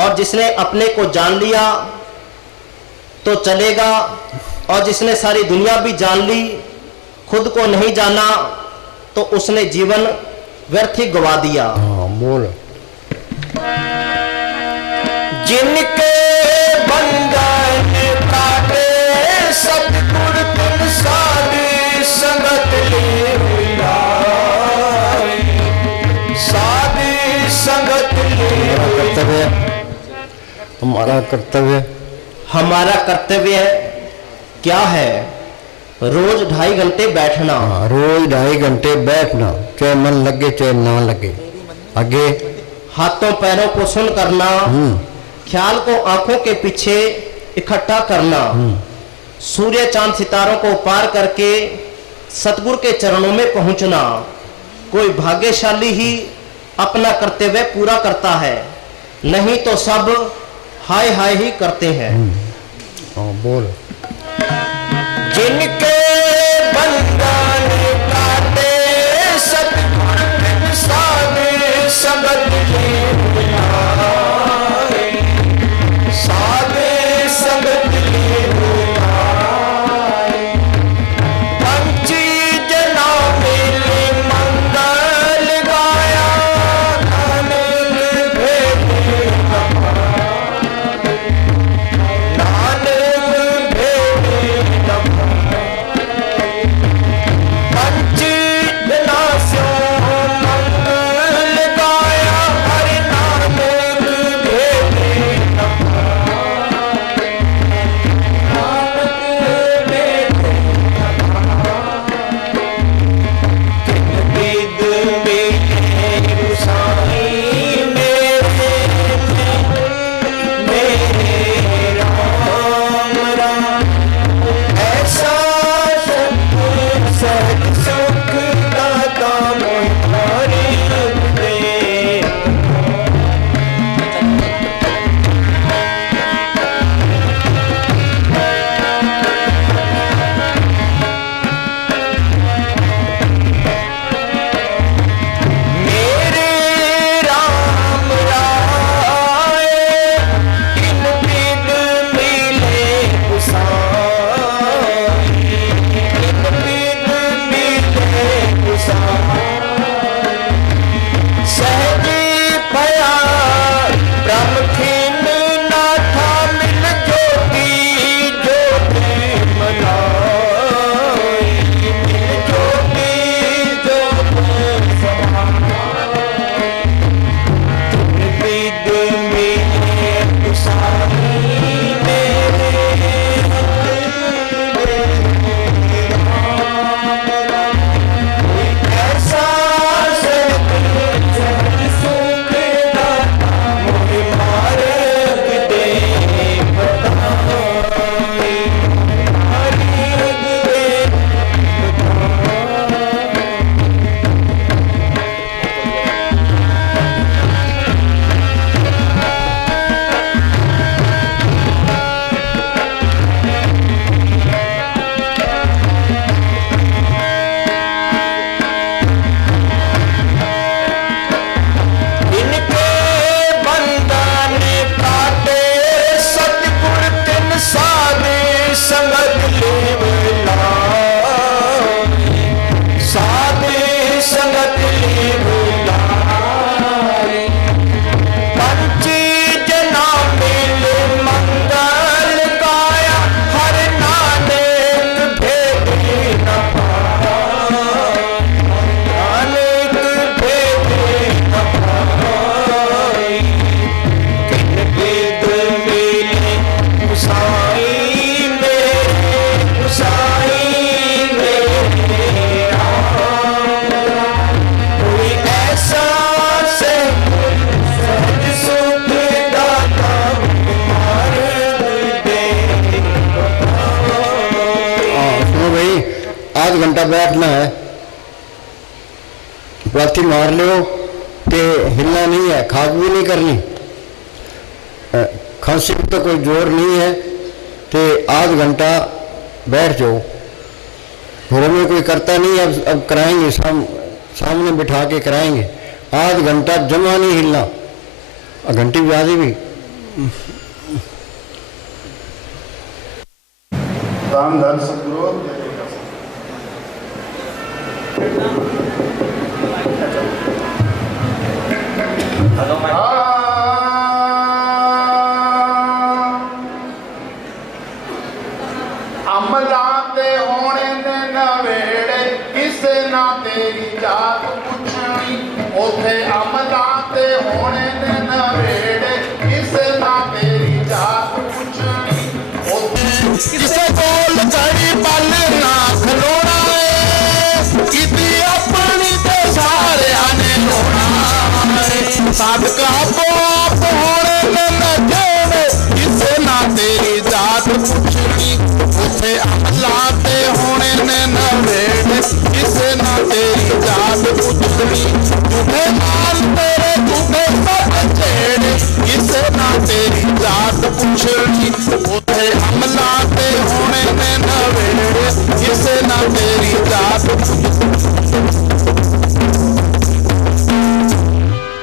और जिसने अपने को जान लिया तो चलेगा, और जिसने सारी दुनिया भी जान ली खुद को नहीं जाना तो उसने जीवन व्यर्थ ही गवा दिया। हाँ, बोल। जिनके बंधन काटे सतगुर तुम साधी संगत ले आए, साधी संगत ले। हमारा कर्तव्य हमारा कर्तव्य क्या है? रोज 2.5 घंटे बैठना। हाँ, रोज 2.5 घंटे बैठना, चाहे मन लगे चाहे ना लगे। आगे हाथों पैरों को सुन करना, ख्याल को आंखों के पीछे इकट्ठा करना, सूर्य चांद सितारों को पार करके सतगुरु के चरणों में पहुंचना। कोई भाग्यशाली ही अपना कर्तव्य पूरा करता है, नहीं तो सब हाय हाय ही करते हैं। हाँ, बोल। जिनके बंधन काटे सतगुर तुम साधी संगत ले आए, साधी संगत ले आए। पंछी घंटा बैठना है, लाठी मार लो ते हिलना नहीं है, खाक भी नहीं करनी, खांसी पे तो कोई जोर नहीं है, ते आध घंटा बैठ जाओ। घरों में कोई करता नहीं, अब कराएंगे, सामने बिठा के कराएंगे। आध घंटा जमा नहीं हिलना, घंटी बजा दी भी। राम धन सतगुरु अमलाते होने ने नवेड़े किसे ना तेरी जात पुछनी, उथे अमलाते होने ने नवेड़े किसे ना तेरी जात पुछनी, किसे कोल करी पल ना खलोना है, किती अपनी ते सारे आने लोना है, साधका आप होने ने नजेड़े किसे ना तेरी जात पुछनी, उथे अमलाते होने ने नवेड़े किसे ना तेरी जात पुछनी, झूठे माल तेरे झूठे सब छेड़े किसे ना तेरी जात पुछनी, उथे अमलाते होने ने नवेड़े किसे ना तेरी जात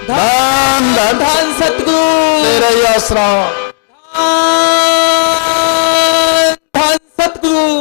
धन धन सतगुरु तेरा ही आसरा। धन सतगुरु।